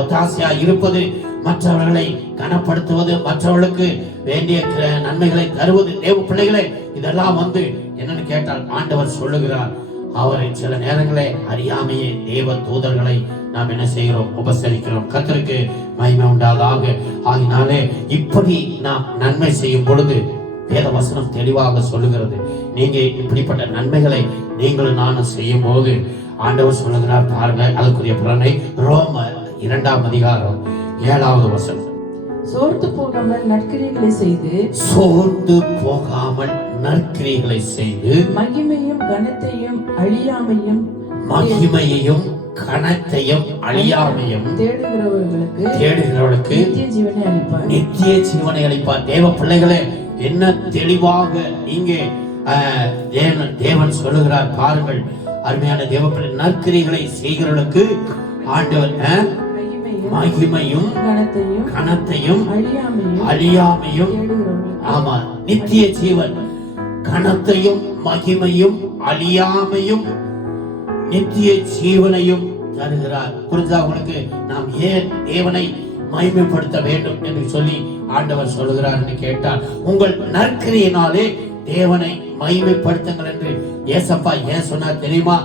ஒத்தாசையா இருப்பது, மற்றவர்களை கனப்படுத்துவது, மற்றவர்களுக்கு வேண்டிய நன்மைகளை தருவது, தேவ பிள்ளைகளே, இதெல்லாம் என்னன்னு கேட்டால் ஆண்டவர் சொல்லுகிறார், அவரை சில நேரங்களே அறியாமையே தேவ தூதர்களை நாம் என்ன செய்கிறோம்? உபசரிக்கிறோம். கர்த்தருக்கு மகிமை உண்டாதாக. ஆகினாலே இப்படி நாம் நன்மை செய்யும் பொழுது வேத வசனம் தெளிவாக சொல்லுகிறது, நீங்க இப்படிப்பட்ட நன்மைகளை நீங்களும் நானும் செய்யும் போது ஆண்டவர் சொல்லுகிறார் பாருங்க, அதுக்குரிய பலனை ரோமர் 2ஆம் அதிகாரம் 7வது வசனம். சோர்ந்து போகாமல் நற்கிரியைகளை செய்து மகிமையும் கனத்தையும் அழியாமையும் தேடுகிறவர்களுக்கு நித்திய ஜீவனை அளிப்பார். தேவ பிள்ளைகளே, என்ன தெளிவாக இங்கே தேவன் சொல்லுகிறார் பாருங்கள். அருமையான தேவ பிள்ளை, நற்கிரியைகளை செய்கிறவர்களுக்கு ஆண்டவர் மகிமையும் கனத்தையும் அழியாமையும், ஆமா, நித்திய ஜீவன், கனத்தையும் மகிமையும் அழியாமையும் நித்திய ஜீவனையும் தருகிறார். புரிஞ்சா உங்களுக்கு? நாம் ஏன் தேவனை மகிமைப்படுத்த வேண்டும் என்று சொல்லி ஆண்டவர் சொல்லுகிறார் என்று கேட்டால், உங்கள் நற்கிரியினாலே தேவனை மகிமைப்படுத்துங்கள் என்று ஏசப்பா ஏன் சொன்னார் தெரியுமா?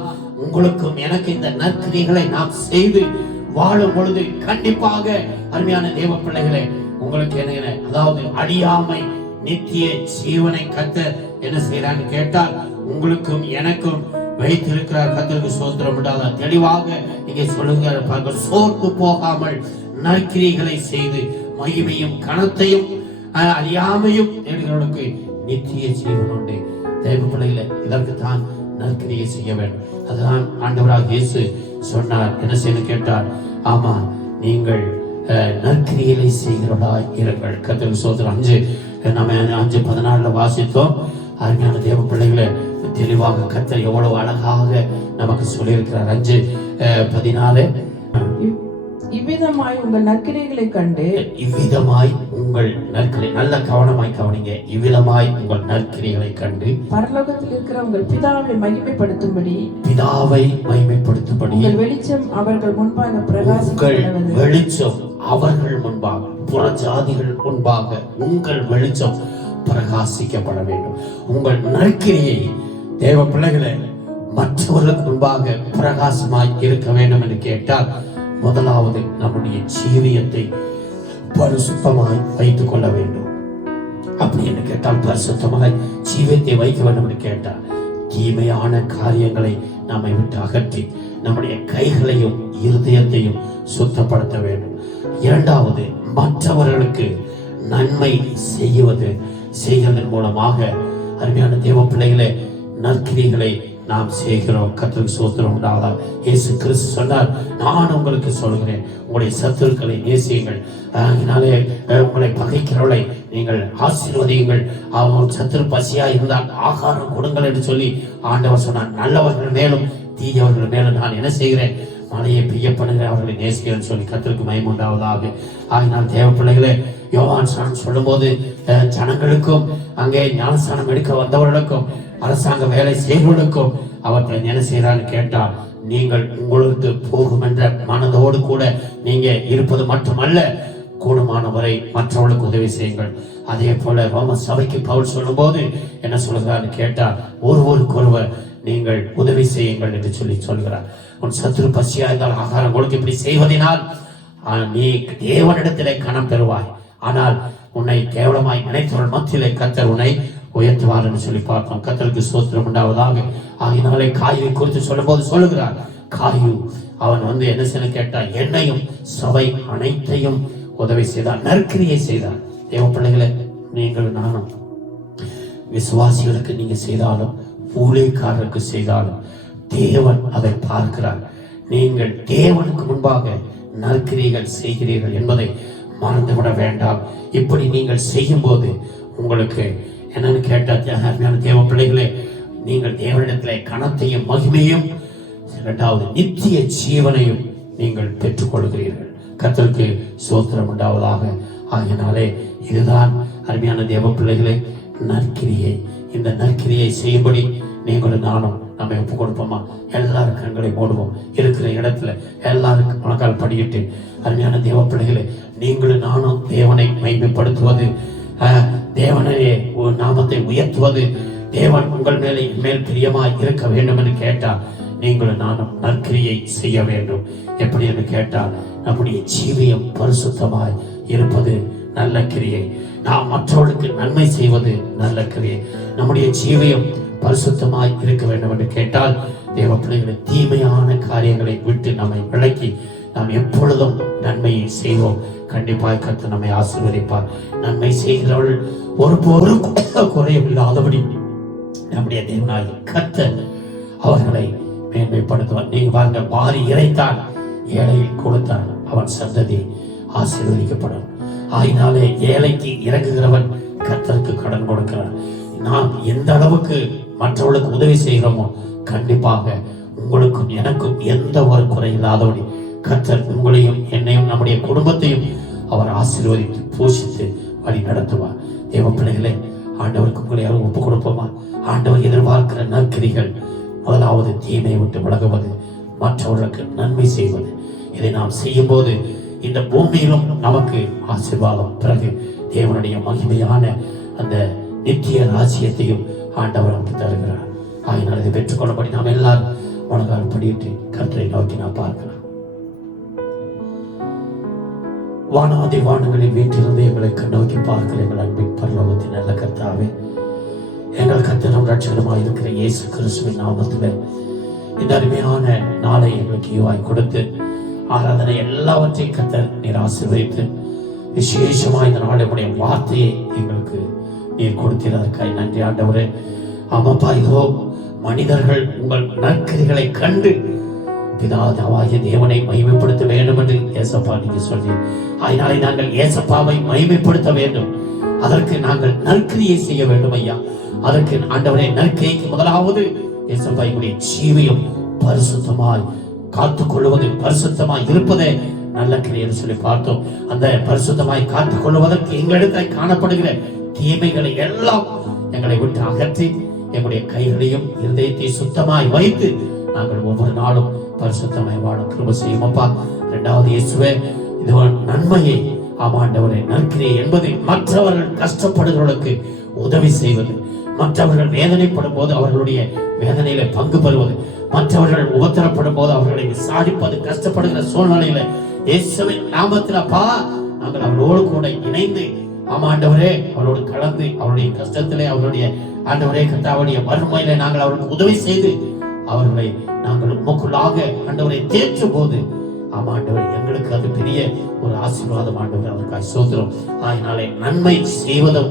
உங்களுக்கும் எனக்கு இந்த நற்கிரிகளை நாம் செய்து வாழும் பொழுது கண்டிப்பாக அருமையான தேவ பிள்ளைகளே, உங்களுக்கு என்ன, அதாவது அழியாமை நித்திய ஜீவனை கர்த்தர் என்ன செய்யறான்னு கேட்டால், உங்களுக்கும் எனக்கும் வைத்திருக்கிறார். கர்த்தருக்கு ஸ்தோத்திரம் உண்டாக. தெளிவாக இங்கே சொல்லுங்க, சோர்ந்து போகாமல் நற்கிரிகளை செய்து மகிமையும் கனத்தையும் அழியாமையும் தேடுகிறவர்களுக்கு நித்திய ஜீவன் உண்டு. தேவ பிள்ளைகளே, இதற்கு தான் நற்கிரியை செய்ய வேண்டும். அதுதான் ஆண்டவராக இயேசு சொன்னார். என்ன செய்யணும் கேட்டார், ஆமா, நீங்கள் நற்கிரியை செய்கிறவர்களாய் இருங்கள். கர்த்தருக்கு ஸ்தோத்திரம். 5:14 வாசித்தோம். அருமையான தேவ பிள்ளைகளை, தெளிவாக கர்த்தர் எவ்வளவு அழகாக நமக்கு சொல்லியிருக்கிறார். 5:14 இவ்விதமாய் உங்கள் நற்கிரியைகளை கண்டு, இவ்விதமாய் உங்கள் நற்கிரியை, நல்ல கவனமாய் கவனிங்க, இவ்விதமாய் உங்கள் நற்கிரிகளை கண்டு பரலோகத்தில் இருக்கிற உங்கள் பிதாவை மகிமைப்படுத்தும்படி உங்கள் வெளிச்சம் அவர்கள் முன்பாக பிரகாசிக்க, வெளிச்சம் அவர்கள் முன்பாக, புற ஜாதிகள் முன்பாக உங்கள் வெளிச்சம் பிரகாசிக்கப்பட வேண்டும். உங்கள் நற்கிரியை தேவ பிள்ளைகளை மற்றவர்களுக்கு முன்பாக பிரகாசமாய் இருக்க வேண்டும் என்று கேட்டால், முதலாவது நம்முடைய ஜீவியத்தை பரிசுத்தமாய் வைத்துக் கொள்ள வேண்டும். அப்படி என்று கேட்டால், பரிசுத்தமாய் ஜீவியத்தை வைக்க வேண்டும் என்று கேட்டால், தீமையான காரியங்களை நம்மை விட்டு அகற்றி நம்முடைய கைகளையும் இருதயத்தையும் சுத்தப்படுத்த வேண்டும். இரண்டாவது, மற்றவர்களுக்கு நன்மை செய்வதன் மூலமாக அருமையான தேவ பிள்ளைகளே நற்கிரிகளை நாம் செய்கிறோம். கர்த்தருக்கு ஸ்தோத்திரம் உண்டாவதாக. இயேசு கிறிஸ்து சொன்னார், நான் உங்களுக்கு சொல்கிறேன், உங்களுடைய சத்துருக்களை நேசியுங்கள், அதனாலே உங்களை பகைக்கிறவர்களை நீங்கள் ஆசீர்வதியுங்கள், அவங்க சத்துரு பசியா இருந்தால் ஆகாரம் கொடுங்கள் என்று சொல்லி ஆண்டவர் சொன்னார். நல்லவர்கள் மேலும் தீயவர்கள் மேலும் நான் என்ன செய்கிறேன்? மழையை பெய்ய பண்ணுகிறேன், அவர்களை நேசிக்கிறேன் சொல்லி கர்த்தருக்கு மகிமை உண்டாவதாக. ஆகினால் தேவ பிள்ளைகளே, யோவான் ஸ்நானம் சொல்லும் போது ஜனங்களுக்கும் அங்கே ஞானஸ்நானம் எடுக்க வந்தவர்களுக்கும் அரசாங்க வேலை செய்வர்களுக்கும் அவர்கள் என்ன செய்யறான்னு கேட்டால், நீங்கள் உங்களுக்கு போகும் என்ற மனதோடு கூட நீங்க இருப்பது மட்டுமல்ல, கூடுமானவரை மற்றவர்களுக்கு உதவி செய்யுங்கள். அதே போல ரோம சபைக்கு பவுல் சொல்லும் போது என்ன சொல்கிறான்னு கேட்டால், ஒருவருக்கொருவர் நீங்கள் உதவி செய்யுங்கள் என்று சொல்லி சொல்கிறார். உன் சத்துரு பசியா இருந்தால் ஆகாரம் கொடுக்க இப்படி செய்வதனால் நீ தேவனிடத்திலே கனம் பெறுவாய். ஆனால் உன்னை கேவலமாய் நினைத்தவர்கள் மத்தியிலே கர்த்தர் உன்னை உயர்த்துவார் என்று சொல்லி பார்த்தோம். கர்த்தருக்கு ஸ்தோத்திரம் உண்டாவதாக. ஆகினாலே காயுவை குறித்து சொல்லும் போது சொல்லுகிறார், காயு அவன் என்ன செய்ய கேட்டால், என்னையும் சபை அனைத்தையும் உதவி செய்தார், நற்கிரியை செய்தார். தேவ பிள்ளைகளை, நீங்கள் நானும் விசுவாசிகளுக்கு நீங்க செய்தாலும் ஊழியக்காரருக்கு செய்தாலும் தேவன் அதை பார்க்கிறார். நீங்கள் தேவனுக்கு முன்பாக நற்கிரிகள் செய்கிறீர்கள் என்பதை மறந்துவிட வேண்டாம். இப்படி நீங்கள் செய்யும் போது உங்களுக்கு என்னன்னு கேட்டால், தேவ பிள்ளைகளே, நீங்கள் தேவனிடத்திலே கனத்தையும் மகிமையும், இரண்டாவது நித்திய ஜீவனையும் நீங்கள் பெற்றுக் கொள்கிறீர்கள். கர்த்தருக்கு ஸ்தோத்திரம் உண்டாவதாக. ஆகினாலே இதுதான் அருமையான தேவ பிள்ளைகளே நற்கிரியை. இந்த நற்கிரியை செய்யும்படி நீங்களும் நானும் நம்ம ஒப்பு கொடுப்போமா? எல்லாரும் கண்களை மூடுவோம். இருக்கிற இடத்துல எல்லாருக்கும் முழங்கால் படிக்கிட்டு, அருமையான தேவ பிள்ளைகளே, நீங்களும் நானும் தேவனை மகிமைப்படுத்துவது, தேவனையே நாமத்தை உயர்த்துவது, தேவன் உங்கள் மேல் பிரியமாய் இருக்க வேண்டும் என்று கேட்டால் நீங்களும் நானும் நற்கிரியை செய்ய வேண்டும். எப்படி என்று கேட்டால், நம்முடைய ஜீவியம் பரிசுத்தமாய் இருப்பது நல்ல கிரியை. நாம் மற்றவர்களுக்கு நன்மை செய்வது நல்ல கிரியை. நம்முடைய ஜீவியம் பரிசுத்தமாய் இருக்க வேண்டும் என்று கேட்டால், தேவ பிள்ளைகளை தீமையான காரியங்களை விட்டு நம்மை விலக்கி நாம் எப்பொழுதும் நன்மையை செய்வோம். கண்டிப்பாக கர்த்தர் நம்மை ஆசீர்வதிப்பார். நன்மை செய்கிறவர்கள் ஒருபோதும் குறையில்லாதபடி நம்முடைய தேவனாகிய கர்த்தர் அவர்களை மேன்மைப்படுத்துவார். நீங்க பாருங்க, வாரி இறைத்தான் ஏழையில் கொடுத்தான், அவன் சந்ததி ஆசீர்வதிக்கப்படும். ஆயினாலே ஏழைக்கு இறங்குகிறவன் கர்த்தருக்கு கடன் கொடுக்கிறான். நாம் எந்த அளவுக்கு மற்றவர்களுக்கு உதவி செய்கிறோமோ, கண்டிப்பாக உங்களுக்கும் எனக்கும் எந்த ஒரு குறை இல்லாதபடி கர்த்தர் உங்களையும் என்னையும் நம்முடைய குடும்பத்தையும் அவர் ஆசீர்வதித்து பூஷித்து வழி நடத்துவார். தேவ பிள்ளைகளே, ஆண்டவருக்கு உங்களை யாரும் ஒப்பு கொடுப்போமா? ஆண்டவர் எதிர்பார்க்கிற நற்கிரிகள், முதலாவது தீமையை விட்டு விலகுவது, மற்றவர்களுக்கு நன்மை செய்வது. இதை நாம் செய்யும் போது இந்த பூமியிலும் நமக்கு ஆசீர்வாதம், பிறகு தேவனுடைய மகிமையான அந்த நித்திய ராஜ்யத்தையும் ஆண்டவர் நமக்கு தருகிறார். ஆகினால் இதை பெற்றுக்கொள்ளபடி நாம் எல்லாரும் முழங்கால் படியிட்டு கர்த்தரை நோக்கி நாம் பார்க்கலாம். வானாதி வானங்களில் வீட்டிலிருந்து எங்களை நோக்கி பார்க்கிற எங்கள் அன்பின் பரலோகத்தின் நல்ல கர்த்தாவே, எங்கள் கர்த்தரும் ரட்சகருமாய் இருக்கிற இயேசு கிறிஸ்துவின் நாமத்தில் இந்த அருமையான நாளை எங்களுக்கு ஈவாய் கொடுத்து ஆராதனை எல்லாவற்றையும் கர்த்தர் நீர் ஆசீர்வதித்து விசேஷமாக இந்த நாளுடைய வார்த்தையை எங்களுக்கு நீர் கொடுத்ததற்காய் நன்றி ஆண்டவரே. ஆமாப்பா, இதோ மனிதர்கள் உங்கள் நற்கிரிகளை கண்டு பிதாவாகிய தேவனை மகிமைப்படுத்த வேண்டும் என்று ஏசப்பா நீங்க சொல்லி, அதனாலே நாங்கள் ஏசப்பாவை மகிமைப்படுத்த வேண்டும். அதற்கு நாங்கள் நற்கிரியை செய்ய வேண்டும் ஐயா. அதற்கு ஆண்டவரே, நற்கிரிக்கு முதலாவது ஏசப்பா எங்களுடைய ஜீவியம் பரிசுத்தமாய் காத்துக் கொள்வது, பரிசுத்தமாய் இருப்பதே நல்ல கிரியை என்று சொல்லி பார்த்தோம். அந்த பரிசுத்தமாய் காத்துக் கொள்வதற்கு எங்களிடத்தில் காணப்படுகிற தீமைகளை எல்லாம் எங்களை விட்டு அகற்றி எங்களுடைய கைகளையும் இருதயத்தை சுத்தமாய் வைத்து நாங்கள் ஒவ்வொரு நாளும் பரிசுத்தமாய் வாழ கிருபை செய்யும் அப்பா. இரண்டாவது இயேசுவே, இது நன்மையை, ஆமாண்டவரே, நற்கிரியை என்பது மற்றவர்கள் கஷ்டப்படுகிறவர்களுக்கு உதவி செய்வது, மற்றவர்கள் வேதனைப்படும் போது அவர்களுடைய வேதனையில பங்கு பெறுவது, மற்றவர்கள் உபத்திரப்படும் போது அவர்களை விசாரிப்பது, கஷ்டப்படுகிற சூழ்நிலையில இயேசுவின் நாமத்தில் அப்பா நாங்கள் அவரோடு கூட இணைந்து, ஆமாண்டவரே, அவரோடு கலந்து அவருடைய கஷ்டத்திலே, அவருடைய ஆண்டவரே கர்த்தாவுடைய வறுமையில நாங்கள் அவர்களுக்கு உதவி செய்து அவர்களை நாங்கள் உமக்குள்ளாக ஆண்டவரை தேற்றும் போது, ஆமாண்டவரை, எங்களுக்கு அது பெரிய ஒரு ஆசீர்வாதம் ஆண்டவர். அதற்காக சோதரம். ஆகினாலே நன்மை செய்வதும்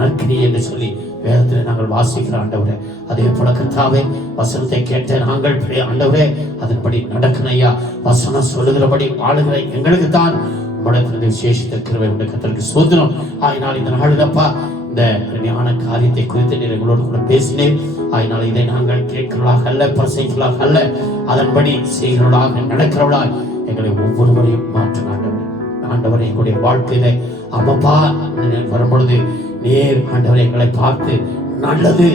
நற்கிரியை என்று சொல்லி வேதத்தில் நாங்கள் வாசிக்கிற ஆண்டவரே. அதே போல கர்த்தாவே, வசனத்தை கேட்ட நாங்கள் ஆண்டவரே அதன்படி நடக்கணையா, வசனம் சொல்லுகிறபடி வாழுகிற எங்களுக்கு தான் உம்மிடத்திலிருந்து விசேஷித்த கிருபை உண்டு. கர்த்தருக்கு சோதரம். ஆகினால் இந்த நாளிலப்பா இந்த அருமையான காரியத்தை குறித்து நீர் எங்களோடு கூட பேசினேன். ஆகினால் இதை நாங்கள் கேட்கிறவர்களாக அல்ல, பிரசைக்கிறவர்களாக அல்ல, அதன்படி செய்கிறவர்களாக நடக்கிறவர்களாக எங்களை ஒவ்வொருவரையும் மாற்றும் ஆண்டவரே. ஆண்டவரை எங்களுடைய வாழ்க்கையில அம்மப்பா வரும்பொழுது நேர் ஆண்டவரை எங்களை பார்த்து நல்லது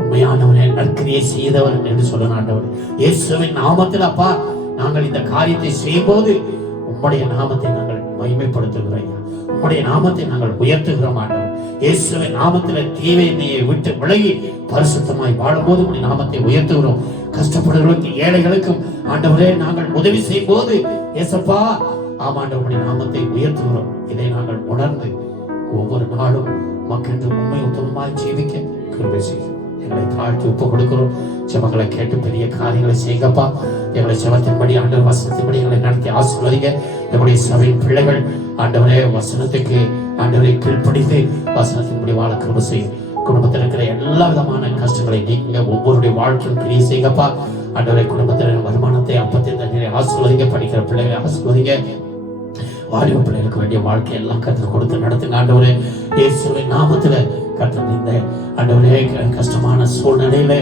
உண்மையானவரே நற்கிரியை செய்தவர் என்று சொல்லணும் ஆண்டவர். இயேசுவின் நாமத்தில் அப்பா நாங்கள் இந்த காரியத்தை செய்யும் போது உம்முடைய நாமத்தை நாங்கள் மகிமைப்படுத்துகிறோம், உம்முடைய நாமத்தை நாங்கள் உயர்த்துகிறோம் ஆண்டவர். இயேசுவின் நாமத்தில் தீமையை விட்டு விலகி பரிசுத்தமாய் வாழும்போது உம்முடைய நாமத்தை உயர்த்துகிறோம். கஷ்டப்படுகிறவர்களுக்கு, ஏழைகளுக்கும் ஆண்டவரே நாங்கள் உதவி செய்யும் போது ஏசப்பா ஆமாண்டவருடைய நாமத்தை உயர்த்துகிறோம். இதை நாங்கள் உணர்ந்து ஒவ்வொரு நாளும் மக்களுக்கு உண்மை உத்தமமாய் ஜீவிக்க கிருபை செய்யும். எங்களை தாழ்த்தி ஒப்பு கொடுக்கிறோம். ஜெபங்களை கேட்டு பெரிய காரியங்களை செய்யுங்கப்பா. எங்களை ஜெபத்தின்படி ஆண்டவர் வசனத்தின்படி எங்களை நடத்தி ஆசீர்வதிங்க. எங்களுடைய சபையின் பிள்ளைகள் ஆண்டவரே வசனத்துக்கு ஆண்டவரை கீழ்ப்படிந்து வசனத்தின்படி வாழ கிருபை செய்யும். குடும்பத்தில் இருக்கிற எல்லா விதமான கஷ்டங்களை நீங்க ஒவ்வொருடைய வாழ்க்கையும் பெரிய செய்யுங்கப்பா. ஆண்டவரை குடும்பத்தினர் வருமானத்தை அப்பத்தின் தண்ணீரை ஆசீர்வதிங்க. படிக்கிற பிள்ளைகளை ஆசீர்வதிங்க. வாலிப பிள்ளைகளுக்கு வேண்டிய வாழ்க்கை எல்லாம் கற்றுக் கொடுத்து நடத்துங்க ஆண்டவரே. இயேசுவின் நாமத்துல கர்த்தர் இந்த ஆண்டவரே கஷ்டமான சூழ்நிலையில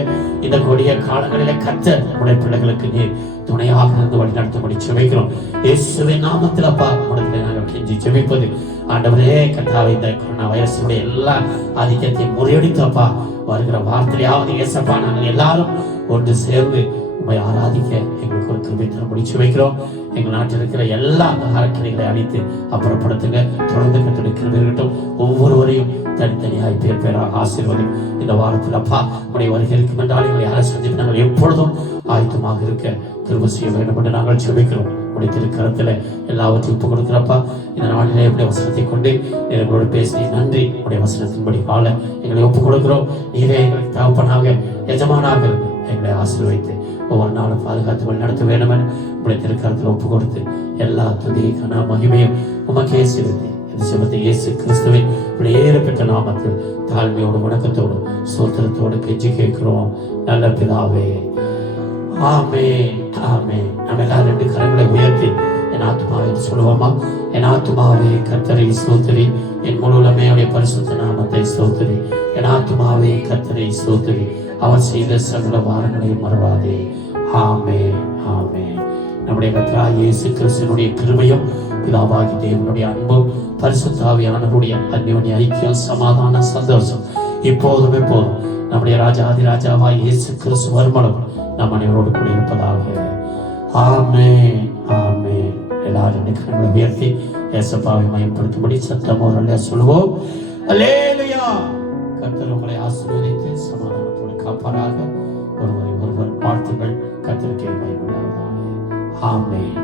இந்த கொடிய காலங்களிலே கர்த்தர் உடைய பிள்ளைகளுக்கு நீர் துணையாக இருந்து வழி நடத்தும்படி ஜெபிக்கிறோம். இயேசுவின் நாமத்தில் அப்பா உடனே நாங்கள் கெஞ்சி ஜெபிப்பது ஆண்டவரே கர்த்தாவே இந்த கொரோனா வைரஸுடைய எல்லா ஆதிக்கத்தையும் முறியடித்து அப்பா வருகிற வார்த்தையாவது இயேசப்பா நாங்கள் எல்லாரும் ஒன்று சேர்ந்து உண்மை ஆராதிக்க எங்களுக்கு ஒரு கிருபை தரும்படி ஜெபிக்கிறோம். எங்கள் நாட்டில் இருக்கிற எல்லா அகரக்கிளைகளை அழித்து அப்புறப்படுத்துங்க. தொடர்ந்து கர்த்தருடைய கிருபை இருக்கட்டும். ஒவ்வொருவரையும் தனித்தனியாய் பேர் பேராக ஆசீர்வதியும். இந்த வாரத்தில் அப்பா உடைய வருகை இருக்கும் என்றால் எங்களை யாரை சந்திப்பு நாங்கள் எப்பொழுதும் ஆயத்தமாக இருக்க கிருபை செய்ய வேண்டும் என்று நாங்கள் ஜெபிக்கிறோம். உடைய திருக்கரத்தில் எல்லாவற்றையும் ஒப்பு கொடுக்கிறப்பா இந்த நாளிலே உடைய வசனத்தை கொண்டு எங்களோட பேசி நன்றி. உடைய வசனத்தின்படி வாழ எங்களை ஒப்பு கொடுக்கிறோம். நீரே எங்களுக்கு தகப்பனாக எஜமானாக இருந்து எங்களை ஆசீர்வதித்து ஒவ்வொரு நாளும் பாதுகாத்து வழி நடத்த வேண்டும் என உடைய திருக்கரத்தில் ஒப்பு கொடுத்து எல்லா துதி கன மகிமையும் உமக்கே செலுத்தி இந்த சிவத்தை இயேசு கிறிஸ்துவின் ஏறப்பட்ட நாமத்தில் தாழ்மையோடு வணக்கத்தோடு சோத்திரத்தோடு கெஞ்சி கேட்கிறோம் நல்ல பிதாவே, ஆமென் ஆமென். நம்ம எல்லாரும் ரெண்டு கரங்களை உயர்த்தி என் ஆத்துமாவை சொல்லுவோமா? என் ஆத்துமாவே கர்த்தரை ஸ்தோத்திரி, என் முழுவதுமே அவருடைய பரிசுத்த நாமத்தை ஸ்தோத்திரி. என் ஆத்துமாவே கர்த்தரை ஸ்தோத்திரி, அவர் செய்த சகல வாரங்களையும் மறவாதே. ஆமென் ஆமென். நம்முடைய கர்த்தராகிய இயேசு கிறிஸ்துவினுடைய கிருபையும் பிதாவாகிய தேவனுடைய அன்பும் பரிசுத்த ஆவியானவருடைய அன்யோன்ய ஐக்கியம் சமாதான சந்தோஷம் இப்போதும் எப்போதும் நம்முடைய ராஜாதி ராஜாவாய் இயேசு கிறிஸ்து வருமளவு நம் அனைவரோடு கூட இருப்பதாக. ஆமென் ஆமென். எல்லாரும் கரங்களை உயர்த்தி இயேசுவை மகிமைப்படுத்தும்படி சத்தம் ஒரு சொல்லுவோம். அல்லேலூயா. கர்த்தர் உங்களை ஆசீர்வதித்து சமாதானத்தோடு காப்பாராக. ஒருவர் வாழ்த்துங்கள். கர்த்தருக்கே மகிமை உண்டாவதாக. ஆமென்.